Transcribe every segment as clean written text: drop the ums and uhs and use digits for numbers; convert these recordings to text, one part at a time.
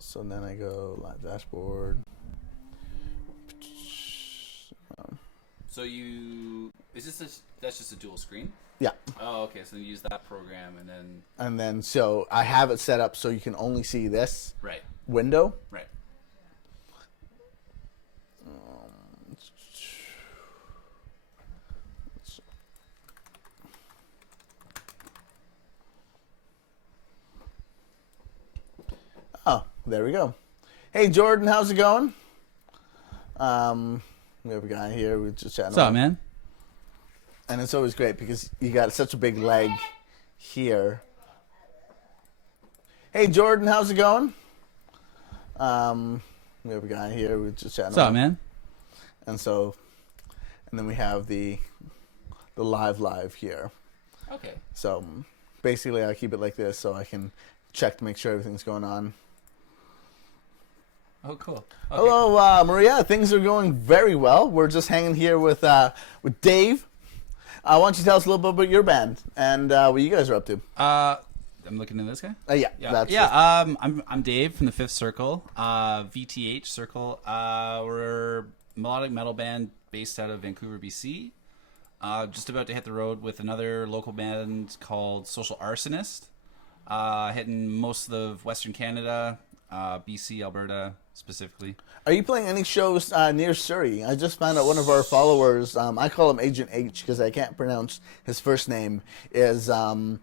So then I go live dashboard. So that's just a dual screen? Yeah. Oh, okay. So then you use that program and then so I have it set up so you can only see this window. Right. Oh, there we go. Hey, Jordan, how's it going? We have a guy here. We're just chatting. What's up, man? And it's always great because you got such a big leg here. Hey, Jordan, how's it going? We have a guy here. We're just chatting. What's up, man? And then we have the live here. Okay. So basically, I keep it like this so I can check to make sure everything's going on. Oh, cool. Okay. Hello, Maria. Things are going very well. We're just hanging here with Dave. Why don't you tell us a little bit about your band and what you guys are up to? I'm looking at this guy. I'm Dave from the Vth Circle, Vth Circle. We're a melodic metal band based out of Vancouver, BC. Just about to hit the road with another local band called Social Arsonist. Hitting most of Western Canada, BC, Alberta specifically. Are you playing any shows near Surrey? I just found out one of our followers, I call him Agent H because I can't pronounce his first name, is in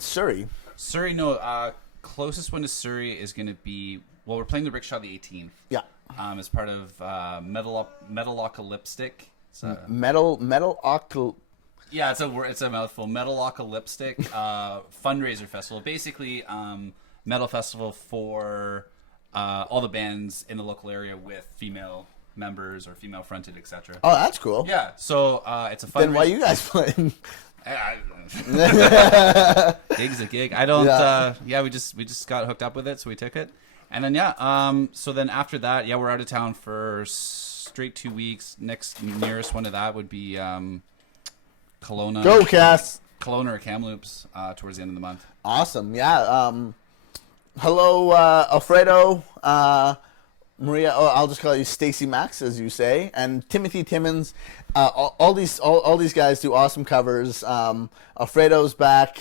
Surrey. Surrey, no. Closest one to Surrey is going to be, well, we're playing the Rickshaw the 18th. Yeah. As part of Metalocalyptic. Metalocalyptic. Yeah, it's a mouthful. Metalocalyptic fundraiser festival. Basically, metal festival for all the bands in the local area with female members or female fronted, etc. Oh, that's cool. Yeah, so it's a fundraiser. Then why are you guys playing? Gig's a gig. I don't. We just got hooked up with it, so we took it, and then so then after that, we're out of town for straight 2 weeks. Next nearest one to that would be Kelowna. Go, Cass. Kelowna or Kamloops towards the end of the month. Awesome. Yeah. Hello, Alfredo, Maria. Oh, I'll just call you Stacy Max, as you say, and Timothy Timmons. All these guys do awesome covers. Alfredo's back.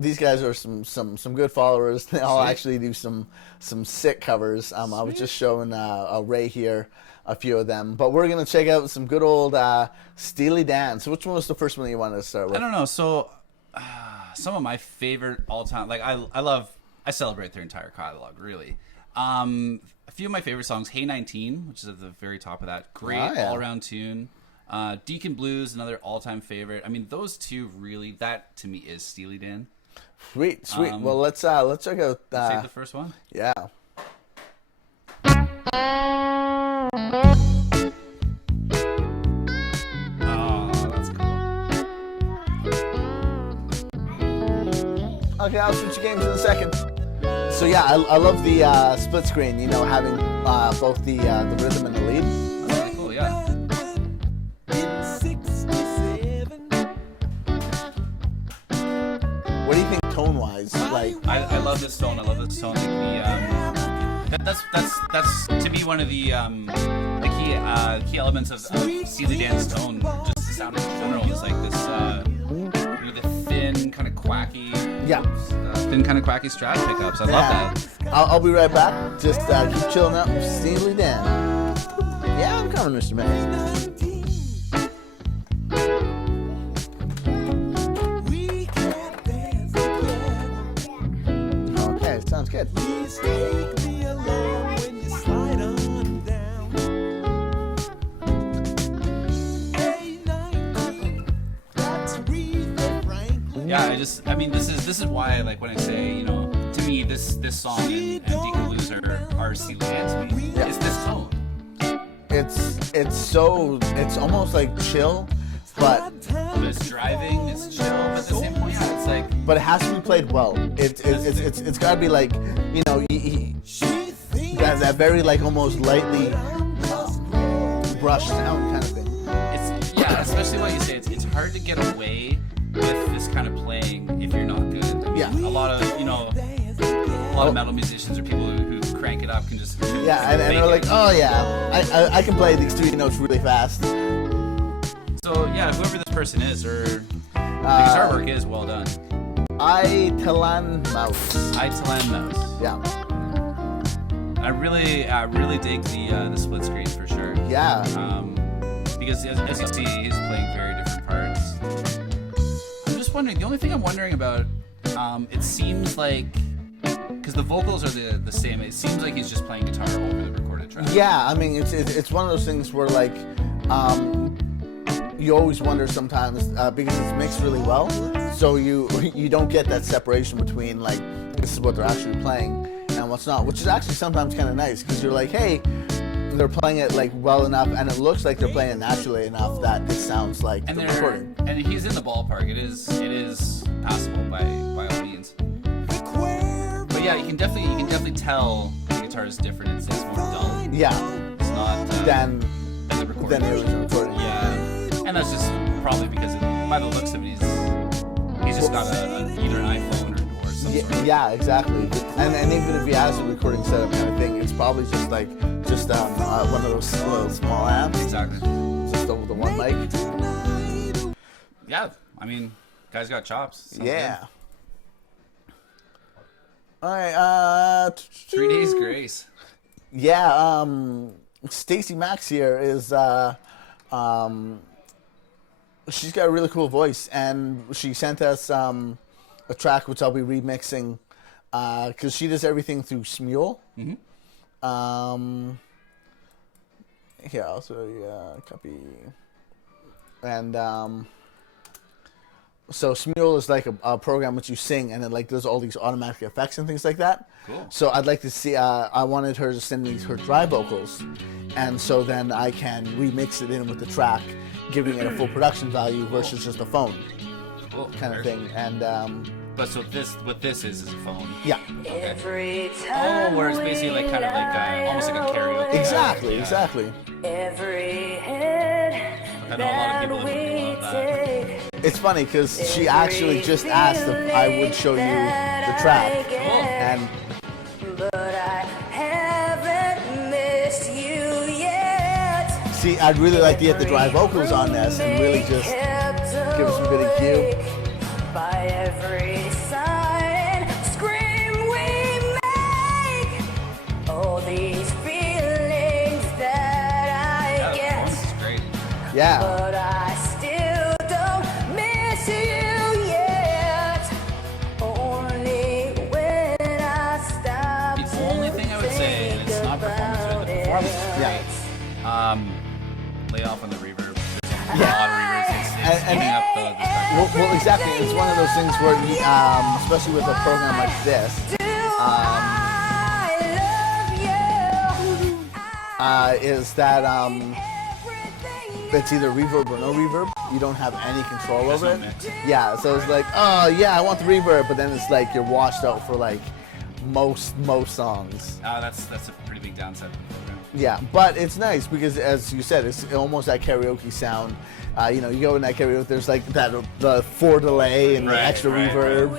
These guys are some good followers. They all actually do some sick covers. I was just showing Ray here a few of them, but we're gonna check out some good old Steely Dan. So which one was the first one you wanted to start with? I don't know. So some of my favorite all-time, like I celebrate their entire catalog, really. A few of my favorite songs, Hey 19, which is at the very top of that, great all-around tune. Deacon Blues, another all-time favorite. I mean, those two really, that to me is Steely Dan. Sweet. Well, let's check out. Save the first one. Yeah. Okay, I'll switch games in a second. So yeah, I love the split screen. You know, having both the rhythm and the lead. That's really cool. Yeah. What do you think tone-wise? Like, I love this tone. I love this tone. That's to me one of the key elements of Steely Dan's tone. Just the sound in general is like this. The thin, kind of quacky. Yeah. Thin, kind of quacky Strat pickups. I love that. I'll be right back. Just keep chilling out with Steely Dan. Yeah, I'm coming, Mr. Man. Okay, sounds good. Please take me along when you slide on down. Yeah, I mean, this is why, like, when I say, you know, to me, this song and Deacon Blues are Steely Dan to me. Yeah. It's this tone. It's almost like chill, but it's driving, it's chill, but at the same point, it's like. But it has to be played well. It's got to be like, you know, that very like almost lightly brushed out kind of thing. Especially what you say. It's hard to get away with this kind of playing if you're not good. I mean, Yeah. A lot of a lot of metal musicians or people who crank it up can just yeah, and they're like, oh yeah, I can play these 3 notes really fast. So yeah, whoever this person is, or the guitar work is well done. Italan Mouse. Italan Mouse. Yeah. I really dig the split screen for sure. Yeah. Because as you see, he's playing very different parts. I'm just wondering. The only thing I'm wondering about, it seems like, because the vocals are the same. It seems like he's just playing guitar over the recorded track. Yeah, I mean it's one of those things where like, you always wonder sometimes because it's mixed really well, so you don't get that separation between like this is what they're actually playing and what's not, which is actually sometimes kind of nice because you're like, hey, they're playing it like well enough and it looks like they're playing it naturally enough that it sounds like the recording. And he's in the ballpark. It is passable by all means. But yeah, you can definitely tell the guitar is different. It's more dull. Yeah. It's not than the recording. Than the original recording. Yeah. And that's just probably because by the looks of it, he's just got either an iPhone or some sort of... Yeah, exactly. And even if he has a recording setup kind of thing, it's probably just one of those little small amps. Exactly. Just over the one mic. Yeah, I mean, guy's got chops. Sounds yeah. Good. All right. 3 Days Grace. Yeah. Stacey Max here is. She's got a really cool voice, and she sent us a track which I'll be remixing because she does everything through Smule. Mm-hmm. Here, I'll show you a copy. And so Smule is like a program which you sing, and it like does all these automatic effects and things like that. Cool. So I'd like to see. I wanted her to send me her dry vocals, and so then I can remix it in with the track, giving it a full production value versus just a phone kind of thing. And but so what this is a phone. Yeah. Okay. Oh, where it's basically like kind of like almost like a karaoke. Exactly. Yeah. Exactly. I know a lot of people that love that. It's funny because she actually just asked if I would show you the track, Cool. and But I haven't missed you yet. see, I'd really like to get the dry vocals on this and really just give us a bit of cue. By every sign and scream we make, all these feelings that I Yeah, the performance get. is great. Yeah. But I still don't miss you yet. Only when I stop. The only thing I would say, and it's not performance, but the performance is great. Yeah. Lay off on the reverb. There's a lot of reverb. It's And- eating up the spectrum. Well, exactly. It's one of those things where, you, especially with a program like this, is that it's either reverb or no reverb. You don't have any control over it. Yeah, so it's like, oh yeah, I want the reverb, but then it's like you're washed out for like most songs. That's a pretty big downside to the program. Yeah, but it's nice because, as you said, it's almost that karaoke sound. You go in that karaoke, there's like the 4 delay and the extra reverb.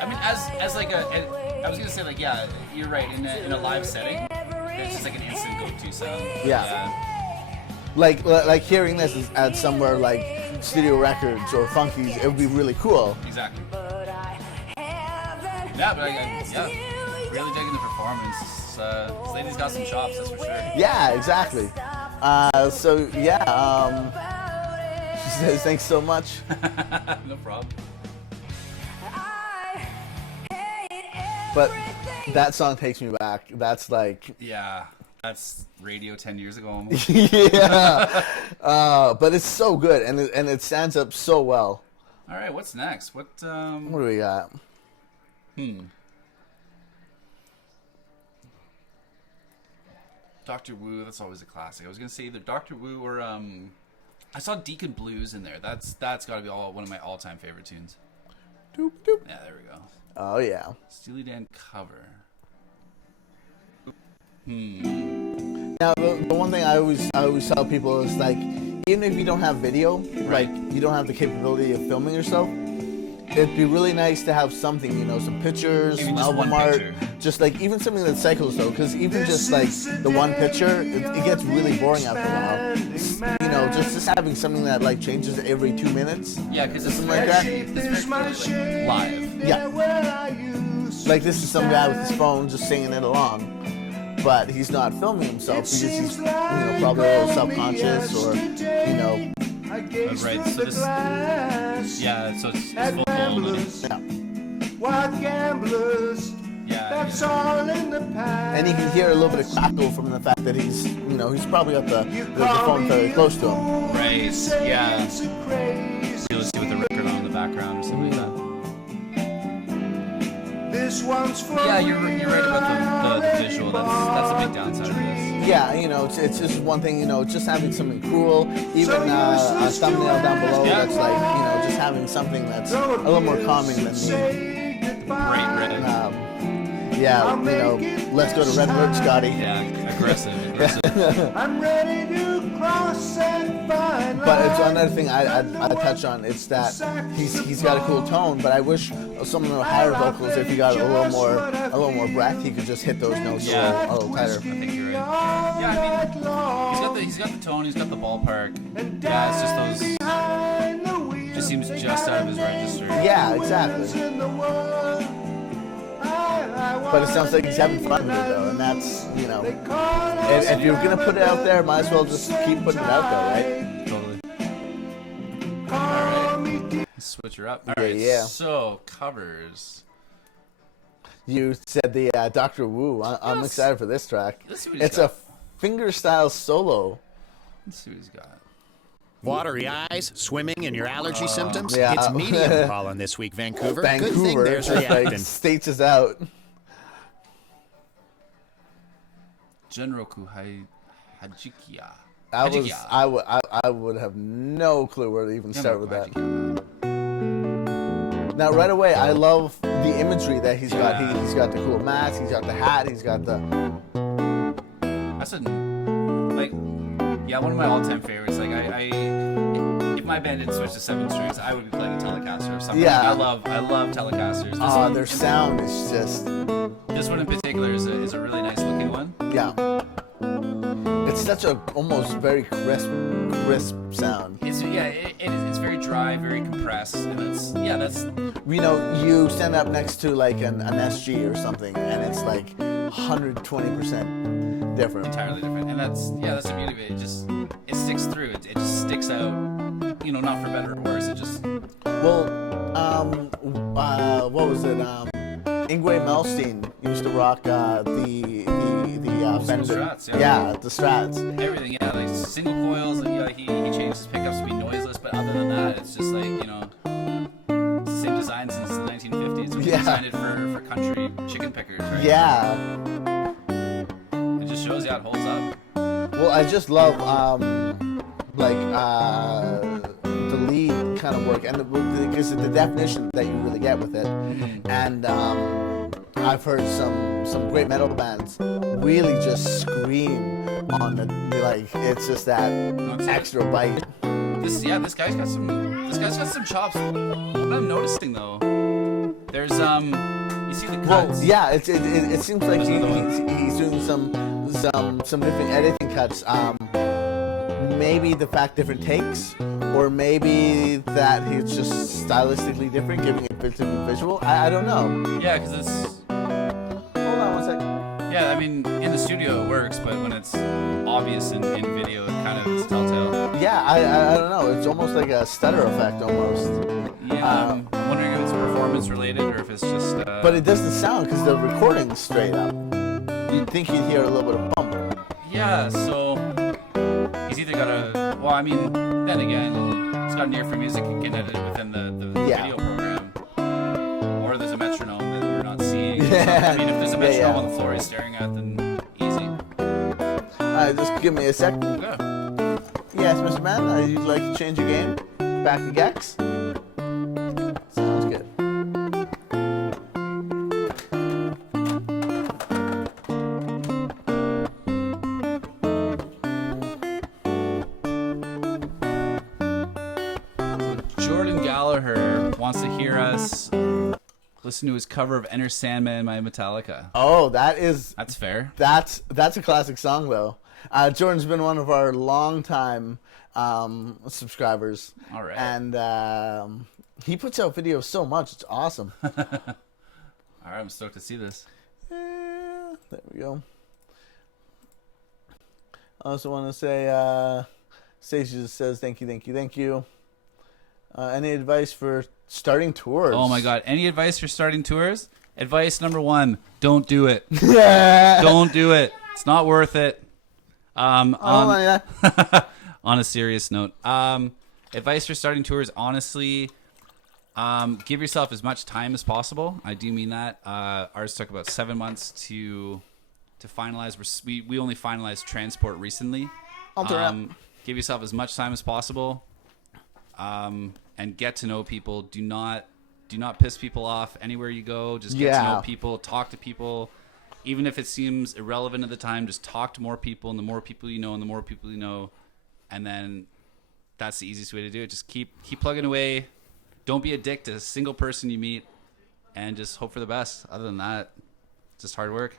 I mean, as like I was gonna say, like, yeah, you're right. In a live setting, it's just like an instant go-to sound. Yeah. Like hearing this at somewhere like Studio Records or Funky's, it would be really cool. Exactly. Yeah, but really digging the performance. This lady's got some chops, that's for sure. Yeah, exactly. So yeah, she says thanks so much. No problem. But that song takes me back. That's like Yeah, that's radio 10 years ago almost. yeah. But it's so good, and it stands up so well. All right, what's next? What do we got? Dr. Wu, that's always a classic. I was gonna say either Dr. Wu or I saw Deacon Blues in there. That's got to be one of my all-time favorite tunes. Doop, doop. Yeah, there we go. Oh yeah. Steely Dan cover. Now the one thing I always tell people is like, even if you don't have video, like you don't have the capability of filming yourself, it'd be really nice to have something, some pictures, Even some just album one art, picture. just like even something that cycles though, because even just like the one picture, it gets really boring after a while. Just having something that like changes every 2 minutes. Yeah, because it's something like that. It's very clearly, like, live. Yeah. Like this is some guy with his phone just singing it along, but he's not filming himself because he's probably a little self-conscious or Right. So this. Yeah. So it's full blown. yeah. Wild gamblers, Yeah. that's all in the past. And you can hear a little bit of crackle from the fact that he's probably got the phone fairly close to him. Right. Yeah. You'll see with the record on in the background or something like that. This one's for Yeah, you're right about the visual. That's a big downside of this. Yeah, it's just one thing, just having something cool, even a thumbnail down below Yeah. that's like, just having something that's a little more calming than the, Right. let's go to Red Road, Scotty. Yeah. Aggressive. I'm ready to cross and find But it's another thing I'd touch on. It's that he's got a cool tone, but I wish some of the higher vocals, if he got a little more breath, he could just hit those notes Yeah. a little tighter. I think you're right. Yeah, I mean, he's got the tone, he's got the ballpark. Yeah, it's just those. Just seems just out of his register. Yeah, exactly. But it sounds like he's having fun with it though, and that's if you're gonna put it out there, might as well just keep putting it out there, right? Totally. Alright. Let's switch her up. Alright, Yeah. so covers. You said the Dr. Wu. I'm Yes. excited for this track. Let's see what he's It's got. a fingerstyle solo. Let's see what he's got. Watery eyes, swimming, and your allergy symptoms? yeah. It's medium pollen this week, Vancouver. Good thing Vancouver, there's like, reactant. states is out. Genroku Hajikia. I would have no clue where to even start with that. Now, right away, I love the imagery that he's got. Yeah. He's got the cool mask. He's got the hat. He's got the. That's one of my all-time favorites. Like if my band didn't switch to 7 strings, I would be playing a Telecaster or something. Yeah. I love Telecasters. Their sound is just. This one in particular is a really nice looking one. Yeah. It's such a almost very crisp sound. It is. It's very dry, very compressed, and that's. You stand up next to like an SG or something, and it's like 120% different. Entirely different, and that's the beauty of it. It sticks through. It just sticks out. Not for better or worse. It just. Well, what was it? Ingwe Melstein used to rock the Fender. Strats, yeah. Yeah, the Strats. Everything, like single coils. He changed his pickups to be noiseless, but other than that, it's just like it's the same design since the 1950s. When he designed it for country chicken pickers, right? Yeah. It just shows it holds up. Well, I just love the lead kind of work, and because the definition that you really get with it, and I've heard some great metal bands really just scream on it's just that extra bite. This guy's got some chops. What I'm noticing though, there's you see the cuts. Well, yeah, it seems like he's doing some different editing cuts. Maybe the fact different takes, or maybe that he's just stylistically different, giving it a different visual. I don't know. Yeah, because it's. Hold on one second. Yeah, I mean, in the studio it works, but when it's obvious in video, it kind of is telltale. Yeah, I don't know. It's almost like a stutter effect almost. Yeah, I'm wondering if it's performance related or if it's just. But it doesn't sound because the recording's straight up. You'd think you'd hear a little bit of bump. Yeah, so he's either got a. Well, I mean, then again, it's got near for music and can edit it within the video program, or there's a metronome that we're not seeing. I mean, if there's a metronome on the floor he's staring at, then easy. Just give me a sec. Yeah. Yes, Mr. Man, you'd like to change your game? Back to Gex? Sounds good. Jordan Gallagher wants to hear us James. Listen to his cover of Enter Sandman by Metallica. Oh, That's fair. That's a classic song, though. Jordan's been one of our longtime subscribers. All right. And he puts out videos so much. It's awesome. All right, I'm stoked to see this. There we go. I also want to say, Stacey just says, thank you. Any advice for starting tours? Oh my God. Any advice for starting tours? Advice number 1, don't do it. Yeah. Don't do it. It's not worth it. On a serious note, advice for starting tours, honestly, give yourself as much time as possible. I do mean that. Ours took about 7 months to finalize. We only finalized transport recently. Give yourself as much time as possible, and get to know people. Do not piss people off anywhere you go. Just get to know people, talk to people. Even if it seems irrelevant at the time, just talk to more people, and the more people you know, and then that's the easiest way to do it. Just keep plugging away. Don't be a dick to a single person you meet, and just hope for the best. Other than that, it's just hard work.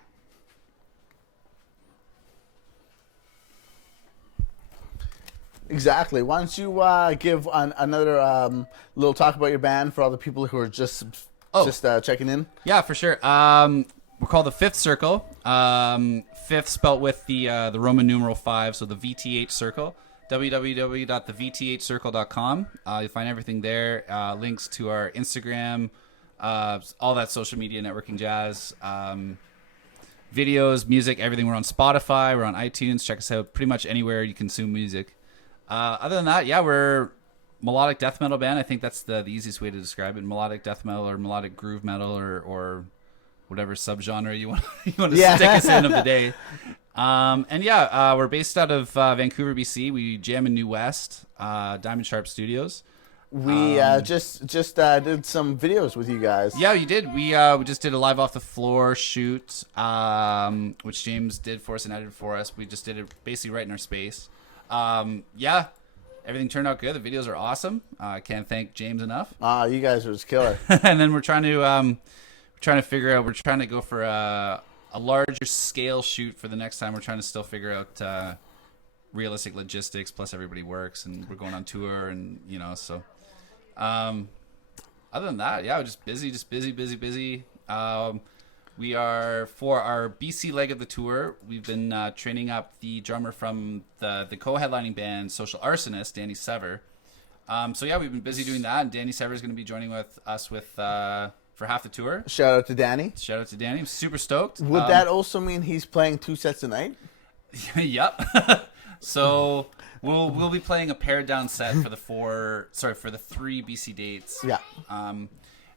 Exactly. Why don't you give another little talk about your band for all the people who are just checking in? Yeah, for sure. We're called the Vth Circle. Fifth spelt with the Roman numeral 5, so the Vth Circle. www.thevthcircle.com. You'll find everything there. Links to our Instagram, all that social media networking jazz. Videos, music, everything. We're on Spotify. We're on iTunes. Check us out pretty much anywhere you consume music. Other than that, yeah, we're melodic death metal band. I think that's the easiest way to describe it. Melodic death metal or melodic groove metal or whatever subgenre you want to stick us in of the day. We're based out of Vancouver, BC. We jam in New West, Diamond Sharp Studios. We just did some videos with you guys. Yeah, you did. We just did a live off the floor shoot, which James did for us and edited for us. We just did it basically right in our space. Everything turned out good. The videos are awesome. I can't thank James enough. You guys were just killer. And then we're trying to figure out. We're trying to go for a larger scale shoot for the next time. We're trying to still figure out realistic logistics. Plus, everybody works, and we're going on tour, and so. Other than that, yeah, we're just busy. We are, for our BC leg of the tour, we've been training up the drummer from the co-headlining band Social Arsonist, Danny Sever. We've been busy doing that, and Danny Sever is going to be joining with us for half the tour. Shout out to Danny. I'm super stoked. Would that also mean he's playing 2 sets a night? Yep. So we'll be playing a pared down set for the 3 BC dates. Yeah.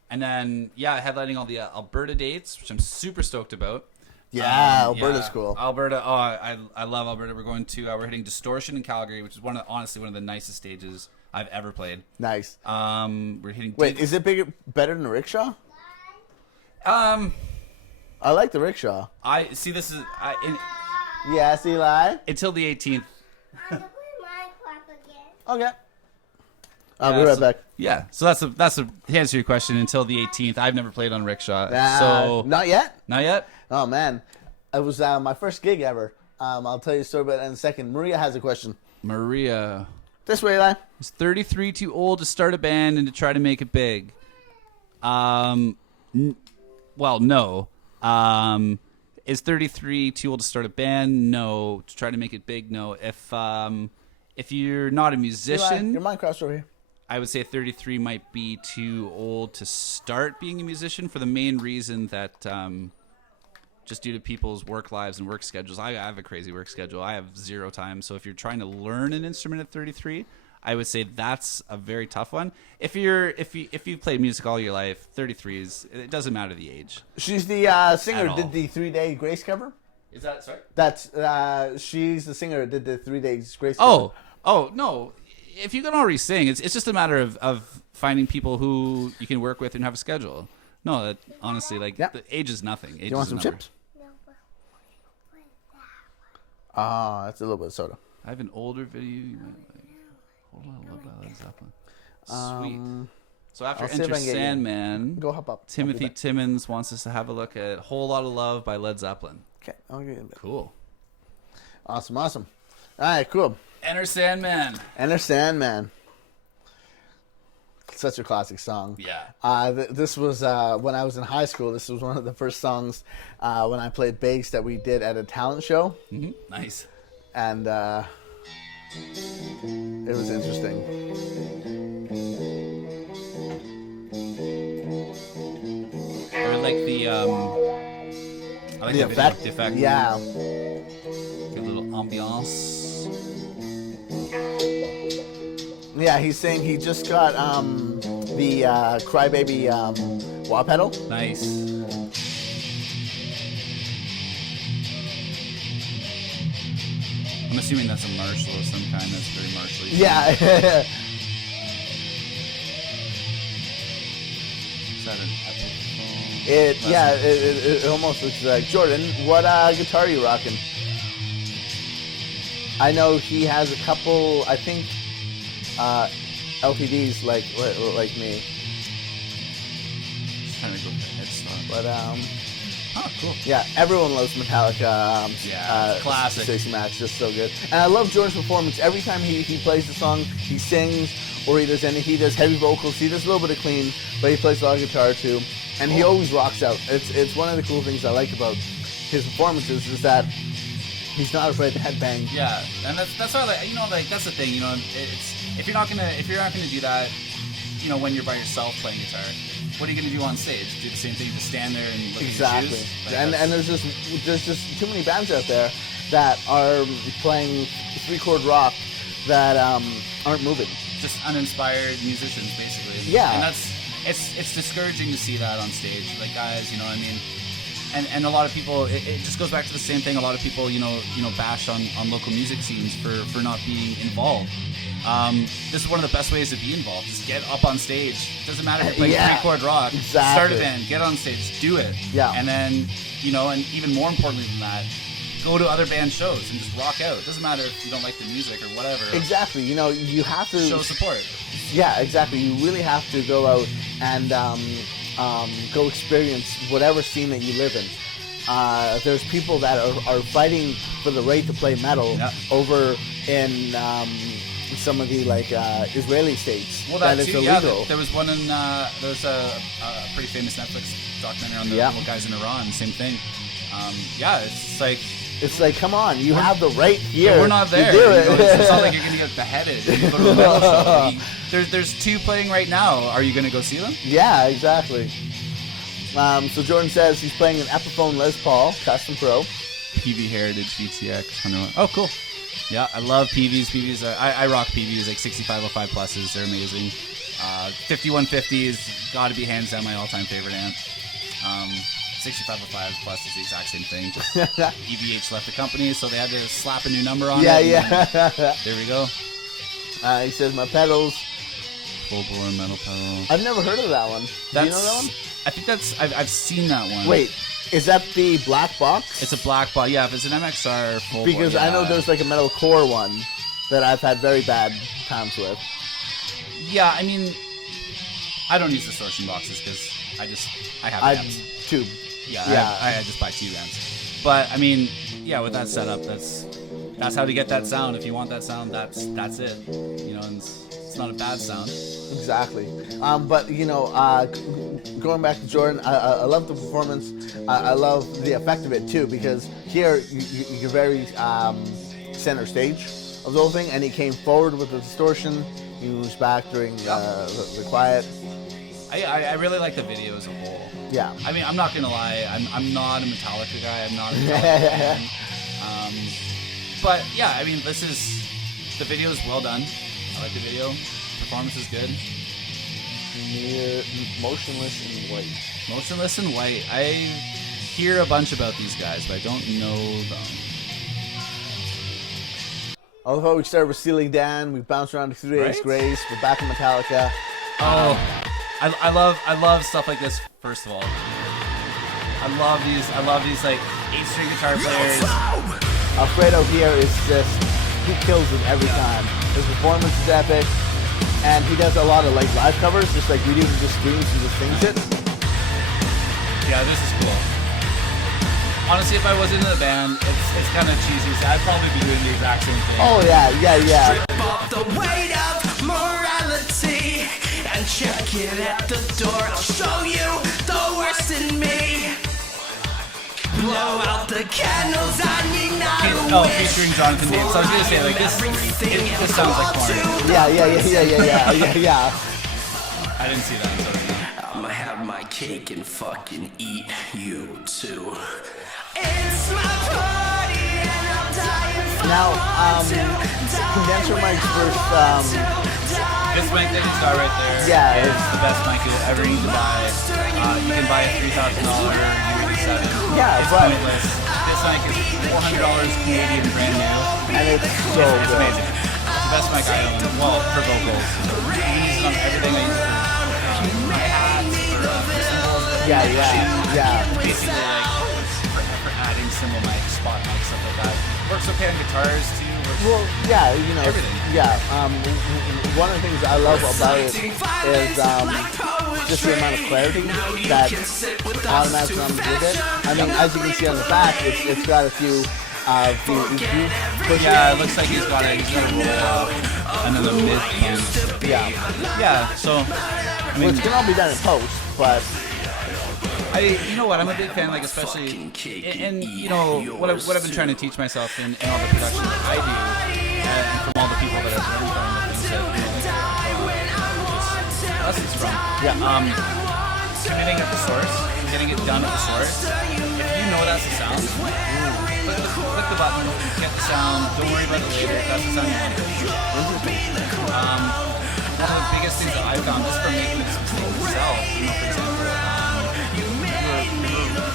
And then, headlining all the Alberta dates, which I'm super stoked about. Yeah, Alberta's cool. Alberta, I love Alberta. We're going to, we're hitting Distortion in Calgary, which is honestly one of the nicest stages I've ever played. Nice. We're hitting. Wait, is it better than the Rickshaw? I like the Rickshaw. I see. This is Yes, Eli. Until the 18th. Okay. I'll be right back. Yeah, so that's to answer your question. Until the 18th, I've never played on Rickshaw. So not yet. Not yet. Oh man, it was my first gig ever. I'll tell you a story about that in a second. Maria has a question. Maria, this way, Eli. Is 33 too old to start a band and to try to make it big? Well, no. Is 33 too old to start a band? No. To try to make it big? No. If you're not a musician, Eli, your mind crossed over here. I would say 33 might be too old to start being a musician for the main reason that just due to people's work lives and work schedules. I have a crazy work schedule. I have 0 time. So if you're trying to learn an instrument at 33, I would say that's a very tough one. If you played music all your life, 33 it doesn't matter the age. She's the singer who did the 3-Day Grace cover. Is that sorry? That's she's the singer who did the 3 Days Grace cover. Oh no. If you can already sing, it's just a matter of finding people who you can work with and have a schedule. No, that honestly, the age is nothing. Age you want is some chips? That's a little bit of soda. I have an older video. You might like. Hold on, I love Led Zeppelin. Sweet. So after I'll see if Enter I can get you. Sandman, Go hop up. Timothy Timmons wants us to have a look at Whole Lot of Love by Led Zeppelin. Okay, I'll get you. Cool. Awesome. All right, cool. Enter Sandman. Enter Sandman. Such a classic song. Yeah. This was when I was in high school. This was one of the first songs when I played bass that we did at a talent show. Mm-hmm. Nice. And it was interesting. I like the I like The effect. The effect. Yeah. Good little ambiance. Yeah, he's saying he just got the Crybaby wah pedal. Nice. I'm assuming that's a Marshall of some kind. That's very Marshall-y. Yeah. Is that an Epiphone? It almost looks like Jordan. What guitar are you rocking? I know he has a couple. I think LTDs like me. Just trying to go for head start. But Oh, cool. yeah, everyone loves Metallica. Classic. Stacey Max, just so good. And I love Jordan's performance. Every time he plays the song, he sings, or he does heavy vocals. He does a little bit of clean, but he plays a lot of guitar too. And he always rocks out. It's one of the cool things I like about his performances is that he's not afraid to headbang. Yeah, and that's what I like. That's the thing. It's if you're not gonna do that, when you're by yourself playing guitar, what are you gonna do on stage? Do the same thing? Just stand there and look Exactly. at your shoes? And there's just too many bands out there that are playing 3-chord rock that aren't moving. Just uninspired musicians, basically. Yeah. And it's discouraging to see that on stage. Like, guys, you know what I mean? And a lot of people, it just goes back to the same thing. A lot of people, bash on local music scenes for not being involved. This is one of the best ways to be involved. Just get up on stage. Doesn't matter if you're playing 3-chord rock. Exactly. Start a band, get on stage, do it. Yeah. And then, and even more importantly than that, go to other band shows and just rock out. It doesn't matter if you don't like the music or whatever. Exactly. You have to Show support. Yeah, exactly. You really have to go out and go experience whatever scene that you live in. There's people that are fighting for the right to play metal over in some of the Israeli states. Well, that it's too, illegal. Yeah, there was one in there was a pretty famous Netflix documentary on the little guys in Iran. Same thing. It's like, come on, you have the right here. Yeah, we're not there. To do it. It's not like you're gonna get beheaded. You go to a metal show. There's 2 playing right now. Are you gonna go see them? Yeah, exactly. So Jordan says he's playing an Epiphone Les Paul Custom Pro. PV Heritage VTX 101. Oh, cool. Yeah, I love PVs. PVs, I rock PVs, like 6505 pluses. They're amazing. 5150s, gotta be hands down my all-time favorite amp. 6505 plus is the exact same thing. Just EVH left the company, so they had to slap a new number on it. Yeah. There we go. He says my pedals. Full bore metal pedal. I've never heard of that one. Do you know that one? I think I've seen that one. Wait, is that the black box? It's a black box. Yeah, if it's an MXR full because bore, I know there's like a metal core one that I've had very bad times with. Yeah, I mean, I don't use distortion boxes because I have amps. Tube. Yeah. I just buy 2 amps. But I mean, yeah, with that setup, that's how to get that sound. If you want that sound, that's it. And it's not a bad sound. Exactly. But going back to Jordan, I love the performance. I love the effect of it too, because here you're very center stage of the whole thing, and he came forward with the distortion. He was back during the quiet. I really like the video as a whole. Yeah. I mean, I'm not gonna lie. I'm not a Metallica guy. I'm not a Metallica fan. But yeah, I mean, the video is well done. I like the video. Performance is good. Motionless in White. Motionless in White. I hear a bunch about these guys, but I don't know them. I love how we started with Steely Dan. We bounced around to 3 Days Grace. We're back in Metallica. Oh, I love stuff like this. First of all, I love these like 8-string guitar players. Alfredo here is just, he kills it every time. His performance is epic. and he does a lot of like live covers, just like we do. He just streams and just sings it. Yeah, this is cool. Honestly, if I was in the band, it's kind of cheesy. So I'd probably be doing the exact same thing. Oh yeah. Strip off the weight of morality and check it at the door. I'll show you the worst in me. Blow out the candles, I need not a wish. Featuring Jonathan Davis. So I was gonna say, like, this sounds like porn. Yeah. I didn't see that. Sorry. I'ma have my cake and fucking eat you too. It's my party and I'm dying for Now, one to condenser die mics when first. I want to This mic that he's got right there. Yeah, It's the best mic you'll ever need to buy. You can buy a $3,000 USB-7. Yeah, it's but pointless. This mic is $400 Canadian brand new. and it's so It's good. amazing. It's the best mic I own. Well, for vocals. I use it on everything. I use it for my hats, for cymbals. Yeah. Basically, like, for adding cymbal mics, spot mics, stuff like that. Works okay on guitars, too. Well, yeah, you know, Everything. yeah. One of the things I love about it is just the amount of clarity that automatic drums with it. I mean, as you can see on the back, it's got a few EQ pushes. Yeah, it looks like he's got a roll up and then the mid end. Yeah. So, I mean, Which can all be done in post, but you know what? I'm a big fan, like especially, and you know what I've been trying to teach myself in all the production that I do, and from all the people that I've learned from, the things that lessons from. Committing at the source, getting it done at the source. If you know that's the sound, click the button, get the sound. Don't worry about the later. That's the sound you want. One of the biggest things that I found just from making this mistake myself, you know, for example.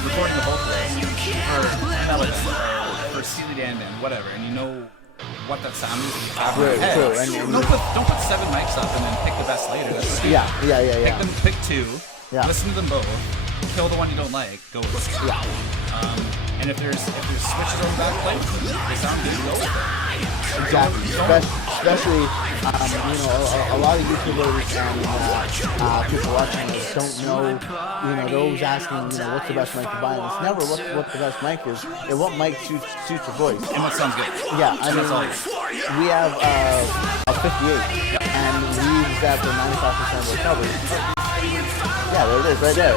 Recording the vocals for Metal for Steely Dan and whatever, and you know what that sound is in the top of your head. True. Don't put 7 mics up and then pick the best later. That's stupid. Yeah. Pick 2. Yeah. Listen to them both. Kill the one you don't like. Go with it. And if there's switches on the back plate, they sound good. Go with it. Exactly. Especially, you know, a lot of YouTubers and people watching this don't know, you know, they're always asking, you know, what's the best mic to buy? And it's never what the best mic is. And what mic suits your voice. And what sounds good. Yeah, I mean, we have a 58, and we use that for 95% of our covers. Yeah, there it is, right there.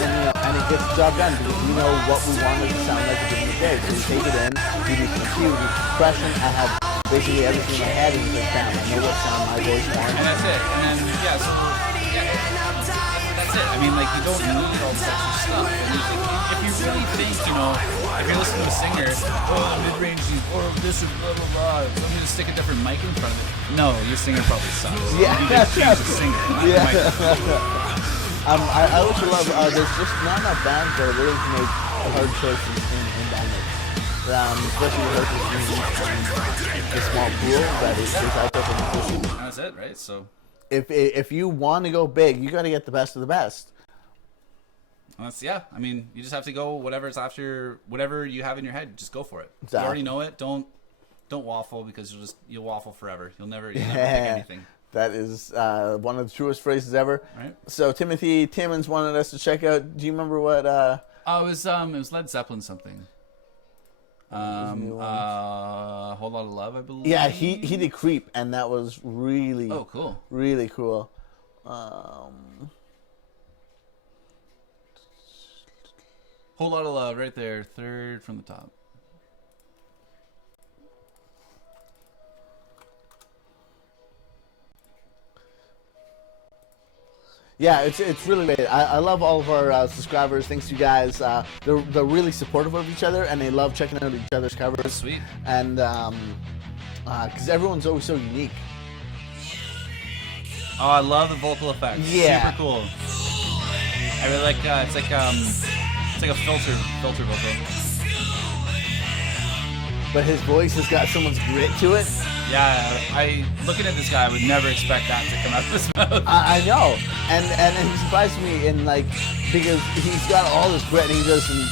And it gets the job done because we know what we want it to sound like at the end of the day. So we take it in, we do some cue, we do compression. I have basically everything in my head and just bam, I know what sound my voice wants. And that's it. And then, that's it. I mean, like, you don't need all this extra stuff. And if you really think, you know, if you're listening to a singer, mid-range, or this or blah, blah, blah, so I'm going to stick a different mic in front of it. No, your singer probably sucks. Yeah. You just choose a singer, not the mic. I also love, there's just not enough bands that are willing to make hard choices in band mix. Especially with the small pool that is out there for musicians. That's it, right? So if you want to go big, you got to get the best of the best. I mean, you just have to go whatever's after, whatever you have in your head, just go for it. Exactly. You already know it. Don't waffle because you'll waffle forever. You'll never pick anything. That is one of the truest phrases ever. Right. So Timothy Timmons wanted us to check out. Do you remember what? It was Led Zeppelin something. Whole Lot of Love, I believe. Yeah, he did Creep, and that was really cool. Really cool. Whole Lot of Love, right there, third from the top. Yeah, it's really great. I love all of our subscribers. Thanks to you guys. They're really supportive of each other, and they love checking out each other's covers. Sweet. And because everyone's always so unique. Oh, I love the vocal effects. Yeah. Super cool. I really like. It's like a filter vocal. But his voice has got someone's grit to it. Yeah, looking at this guy, I would never expect that to come out of his mouth. I know, and he surprised me in because he's got all this grit and he does some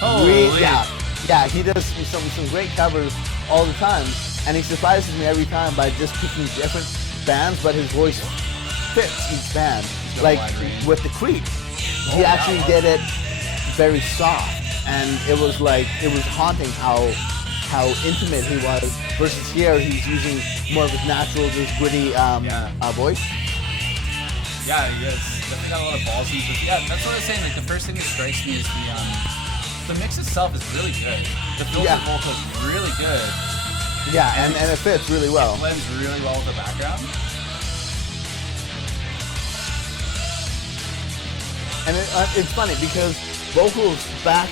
Holy. he does some great covers all the time. and he surprises me every time by just picking different bands, but his voice fits each band. Like with the Creep, he actually did it very soft, and it was haunting how intimate he was. Versus here, he's using more of his natural, just gritty voice. Yeah, he is. Definitely got a lot of balls. Yeah, that's what I was saying. Like the first thing that strikes me is the mix itself is really good. The filter vocal is really good. Yeah, and it fits really well. It blends really well with the background. And it's funny because vocals back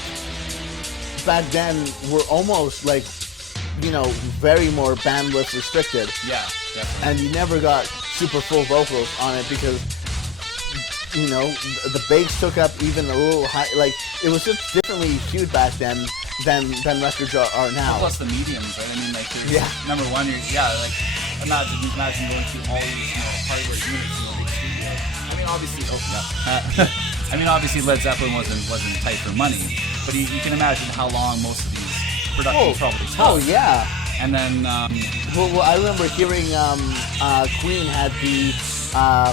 then were almost like, very more bandwidth restricted. Yeah, definitely. And you never got super full vocals on it because, the bass took up even a little high. Like, it was just differently cued back then than records are now. Plus the mediums, right? I mean, like, number one, imagine going through all these, hardware units in a big studio. I mean, obviously, Led Zeppelin wasn't tight for money, but you can imagine how long most of these productions probably took. Oh yeah. And then, well, I remember hearing Queen had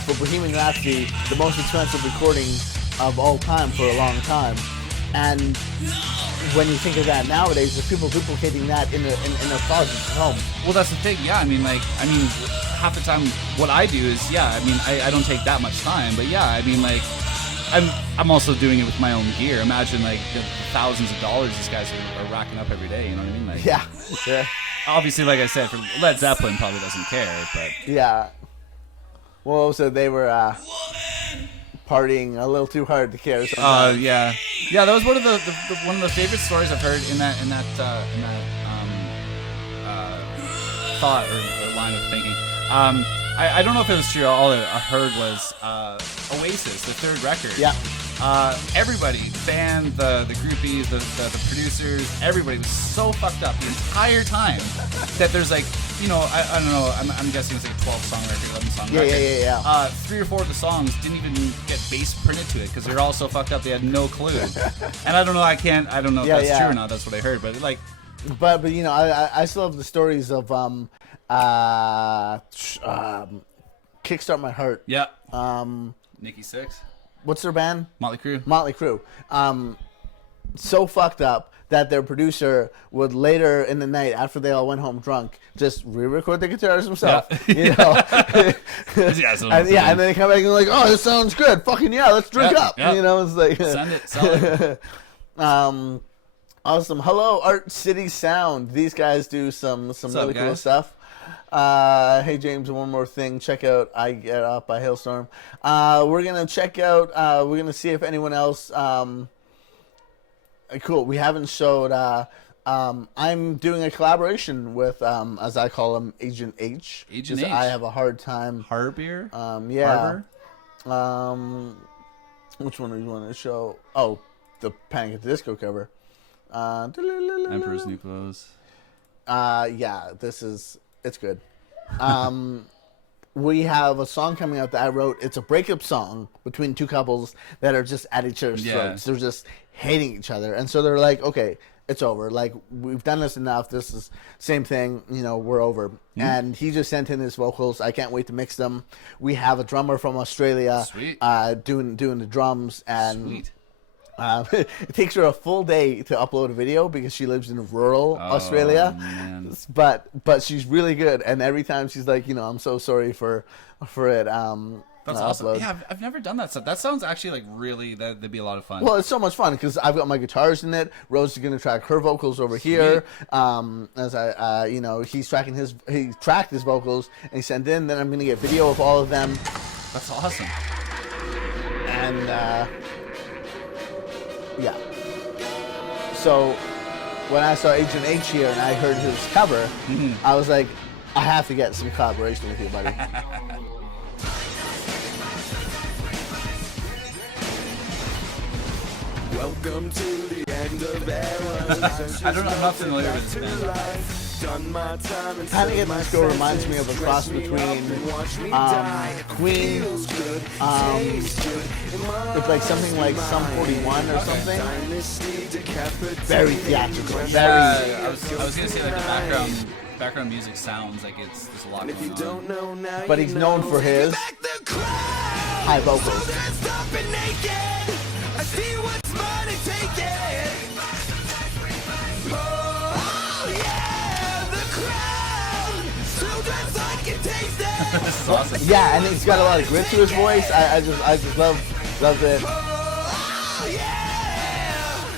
for Bohemian Rhapsody the most expensive recording of all time for a long time, and when you think of that nowadays, there's people duplicating that in their closets at home. Well, that's the thing. Yeah, I mean, half the time what I do is, I don't take that much time, but I'm also doing it with my own gear. Imagine the thousands of dollars these guys are racking up every day. You know what I mean? Yeah. Obviously, like I said, for Led Zeppelin probably doesn't care, but yeah. Well, so they were partying a little too hard to care. Yeah. That was one of the favorite stories I've heard in that thought or line of thinking. I don't know if it was true. All I heard was Oasis, the third record. Yeah. Everybody, the band, the groupies, the producers, everybody was so fucked up the entire time that there's I don't know, I'm guessing it's 12-song record, 11-song record. Yeah. 3 or 4 of the songs didn't even get bass printed to it because they're all so fucked up they had no clue. And I don't know, I don't know if that's true or not. That's what I heard, but But I still have the stories of Kickstart My Heart. Yeah. Nikki Sixx. What's their band? Motley Crue. So fucked up that their producer would later in the night, after they all went home drunk, just re-record the guitars himself. Yeah. And then they come back and oh, this sounds good. Fucking yeah, let's drink up. Yeah. It's like send it, sell it. Awesome. Hello, Art City Sound. These guys do some really cool stuff. Hey James, one more thing. Check out I Get Up by Hailstorm. We're gonna check out. We're gonna see if anyone else. Cool. We haven't showed. I'm doing a collaboration with, as I call him, Agent H. Agent H. I have a hard time. Harbier. Yeah. Harbor? Which one do you want to show? Oh, the Panic at the Disco cover. Emperor's New Clothes. Yeah. It's good. We have a song coming out that I wrote. It's a breakup song between two couples that are just at each other's throats. They're just hating each other. And so they're like, okay, it's over. Like, we've done this enough. This is same thing. We're over. Mm-hmm. And he just sent in his vocals. I can't wait to mix them. We have a drummer from Australia doing the drums. And Sweet. It takes her a full day to upload a video because she lives in rural Australia. Man. But she's really good, and every time she's like, I'm so sorry for it. That's awesome. Upload. Yeah, I've never done that stuff. That sounds actually really that'd be a lot of fun. Well, it's so much fun because I've got my guitars in it. Rose is going to track her vocals over here. As he tracked his vocals and he sent in. Then I'm going to get video of all of them. That's awesome. And yeah. So when I saw Agent H here and I heard his cover, I was like, I have to get some collaboration with you, buddy. Welcome to the end of eras. I'm not familiar with this band. Panic at the Disco reminds me of a cross between Queen, it's like something like Sum 41 or something. Very theatrical. I was gonna say the background background music sounds like there's a lot going on. But he's known for his high vocals. This is awesome. Yeah, and he's got a lot of grit to his voice. I just love it.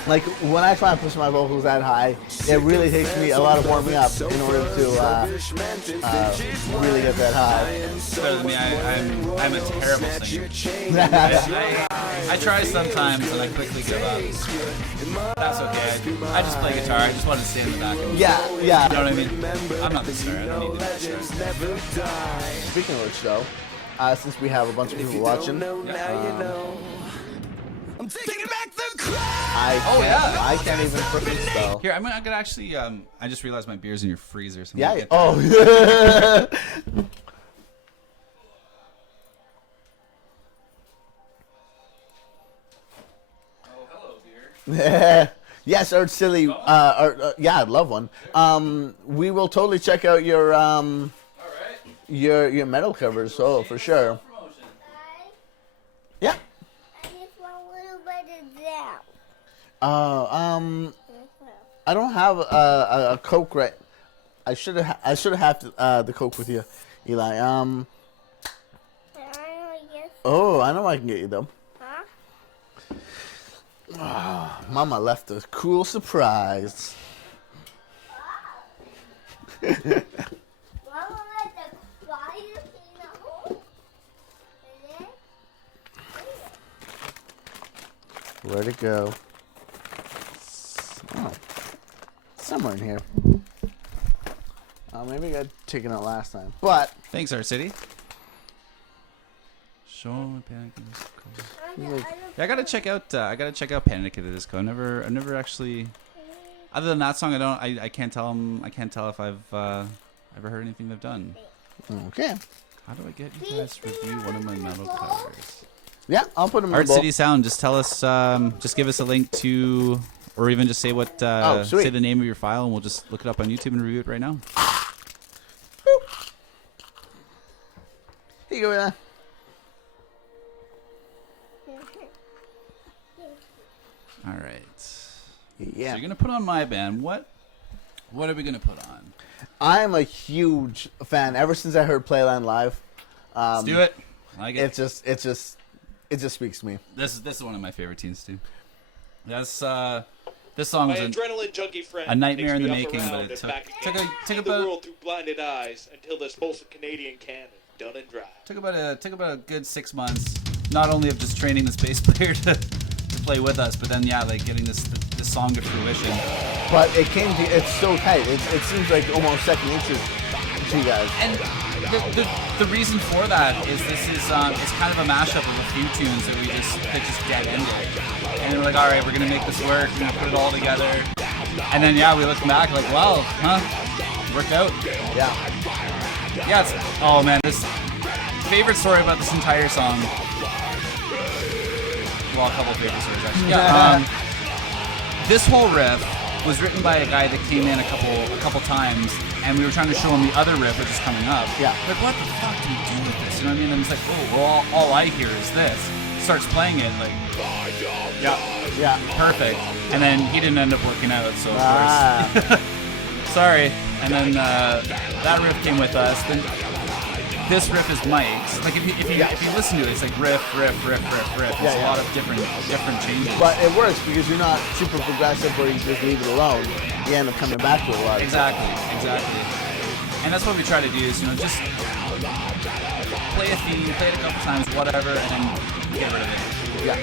Like when I try and push my vocals that high, it really takes me a lot of warming up in order to really get that high. Better than me. I'm a terrible singer. I try sometimes and I quickly give up. That's okay. I just play guitar. I just want to stay in the back. Yeah. You know what I mean? I'm not the star. I don't need to be the star. Speaking of which, though, since we have a bunch of people watching, I'm taking back the crowd. I can't even freaking spell. Here, I'm gonna actually. I just realized my beer's in your freezer. So Yeah. Oh. Hello, beer. Yes, Art Silly. Yeah, I'd love one. We will totally check out your your metal covers. So for sure. Yeah. I don't have a Coke right. I should have had the Coke with you, Eli. Oh, I know I can get you them. Huh? Mama left a cool surprise. Where'd it go? Oh, somewhere in here. Maybe I got taken out last time. But thanks, Art City. Show me Panic at the Disco. Yeah, I gotta check out Panic at the Disco. I've never actually. Other than that song, I can't tell if I've ever heard anything they've done. Okay. How do I get you guys to review one of my metal covers? Yeah, I'll put them in Art the bowl. City Sound. Just tell us. Just give us a link to, or even just say what. Say the name of your file, and we'll just look it up on YouTube and review it right now. Here you go, Eli. All right. Yeah. So you're gonna put on my band. What are we gonna put on? I'm a huge fan. Ever since I heard Playland Live, Let's do it. I like it. It just speaks to me. This is one of my favorite tunes too. This song was adrenaline junkie friend a nightmare in the making, but it took the about world through blinded eyes until this wholesome Canadian can is done and dry. took about a good 6 months, not only of just training this bass player to play with us, but then like getting this song to fruition. But it's so tight. It seems like almost second nature to you guys. And the reason for that is this is it's kind of a mashup of a few tunes that just get ended. And we're like, all right, we're gonna make this work. We're gonna put it all together. And then we look back like, wow, worked out. Yeah. Yeah. Oh man, this favorite story about this entire song. Well, a couple favorite stories actually. Yeah. This whole riff was written by a guy that came in a couple times, and we were trying to show him the other riff which is coming up. Yeah. Like, what the fuck do you do with this? You know what I mean? And it's like, oh, well, all I hear is this. Starts playing it, like, Yeah. perfect. And then he didn't end up working out, so of course. Sorry. And then that riff came with us. Then this riff is Mike's. Like if you listen to it, it's like riff. There's a lot of different changes. But it works because you're not super progressive where you just leave it alone. You end up coming back to it a lot. Exactly. And that's what we try to do is, just play a theme, play it a couple times, whatever, and then get rid of it. Yeah.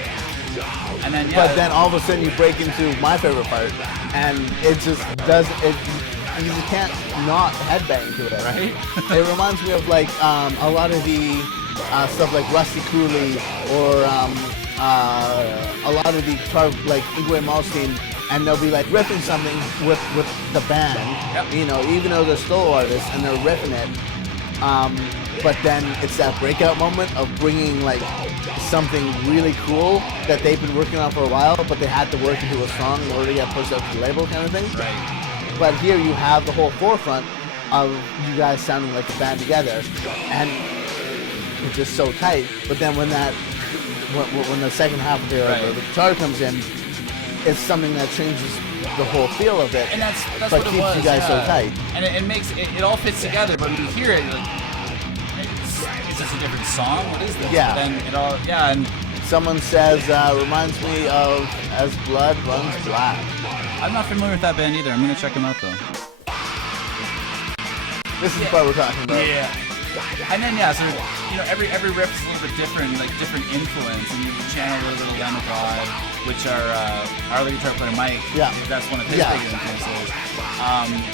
And then But then all of a sudden you break into my favorite part, and it just does it. You can't not headbang to it. Right? It reminds me of like a lot of the stuff like Rusty Cooley or a lot of the like Igwe Malmsteen, and they'll be like riffing something with the band. Yep. Even though they're solo artists and they're riffing it. But then it's that breakout moment of bringing like something really cool that they've been working on for a while, but they had to work into a song in order to get pushed out to the label kind of thing. Right. But here you have the whole forefront of you guys sounding like a band together, and it's just so tight. But then when the second half of the guitar comes in, it's something that changes the whole feel of it, and that's but what it keeps was, you guys so tight. And it makes it all fits together. But when you hear it, like, it's just a different song. What is this? Yeah. But then it all, yeah. And someone says reminds me of As Blood Runs Black. I'm not familiar with that band either. I'm gonna check them out though. This is what we're talking about. Yeah. And then so every riff is a little bit different, like different influence, and you channel a little Lamb of God, which our other guitar player Mike, that's one of his big influences.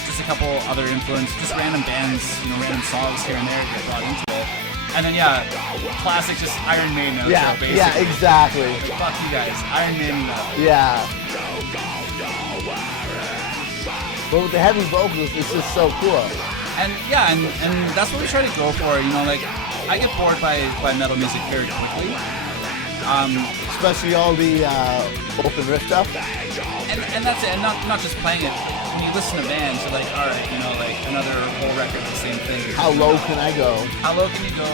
Just a couple other influences, just random bands, random songs here and there get brought into it. And then classic, just Iron Maiden outro, basically. Yeah, exactly. Like, fuck you guys, Iron Maiden. Yeah. But with the heavy vocals, it's just so cool. And that's what we try to go for. Like I get bored by metal music very quickly. Especially all the open riff stuff. And that's it. And not just playing it. When you listen to bands, you're like, all right, like another whole record, the same thing. How low can I go? How low can you go?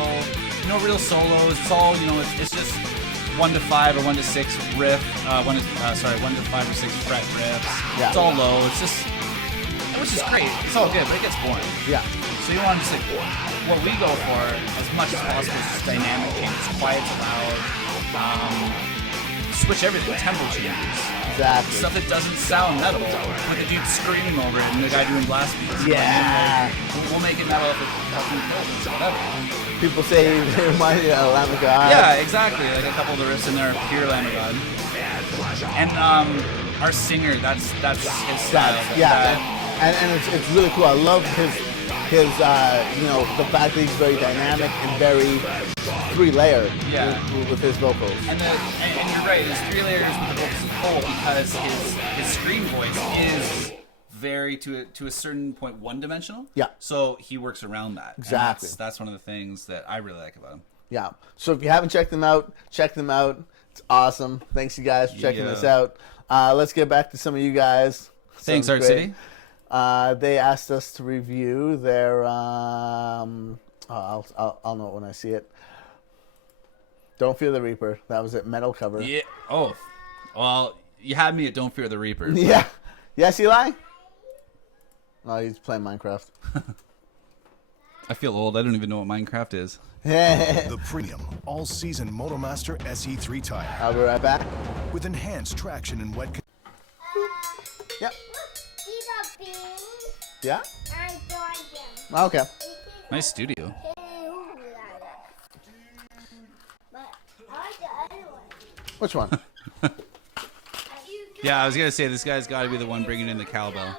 No real solos. It's all it's just 1 to 5 or 1 to 6 riff. 1 to 5 or 6 fret riffs. Yeah. It's all low. It's just. Which is great. It's all good, but it gets boring. Yeah. So you want to just what we go for as much as possible is just dynamic changes, quiet to loud, switch everything, tempo changes. Exactly. Stuff that doesn't sound metal, with the dude screaming over it and the guy doing blast beats. Yeah. We'll make it metal if it fucking kills, whatever. People say they remind you of Lamb of God. Yeah, exactly. Like a couple of the riffs in there are pure Lamb of God. And our singer, that's his style. And it's really cool. I love his the fact that he's very dynamic and very 3-layered with his vocals. And you're right, there's 3 layers with the vocals as a whole because his scream voice is very to a certain point one-dimensional. Yeah. So he works around that. Exactly. And that's one of the things that I really like about him. Yeah. So if you haven't checked them out, check them out. It's awesome. Thanks you guys for checking this out. Let's get back to some of you guys. Thanks, Art City. They asked us to review their. I'll know it when I see it. Don't Fear the Reaper. That was it. Metal cover. Yeah. Oh, well, you had me at Don't Fear the Reaper. Yeah. Yes, Eli. Oh, he's playing Minecraft. I feel old. I don't even know what Minecraft is. The premium all-season Motomaster SE3 tire. I'll be right back. With enhanced traction and wet. Yep. These are beans. Yeah? I enjoy them. Okay. Nice studio. But I like the other one. Which one? Yeah, I was gonna say this guy's got to be the one bringing in the cowbell.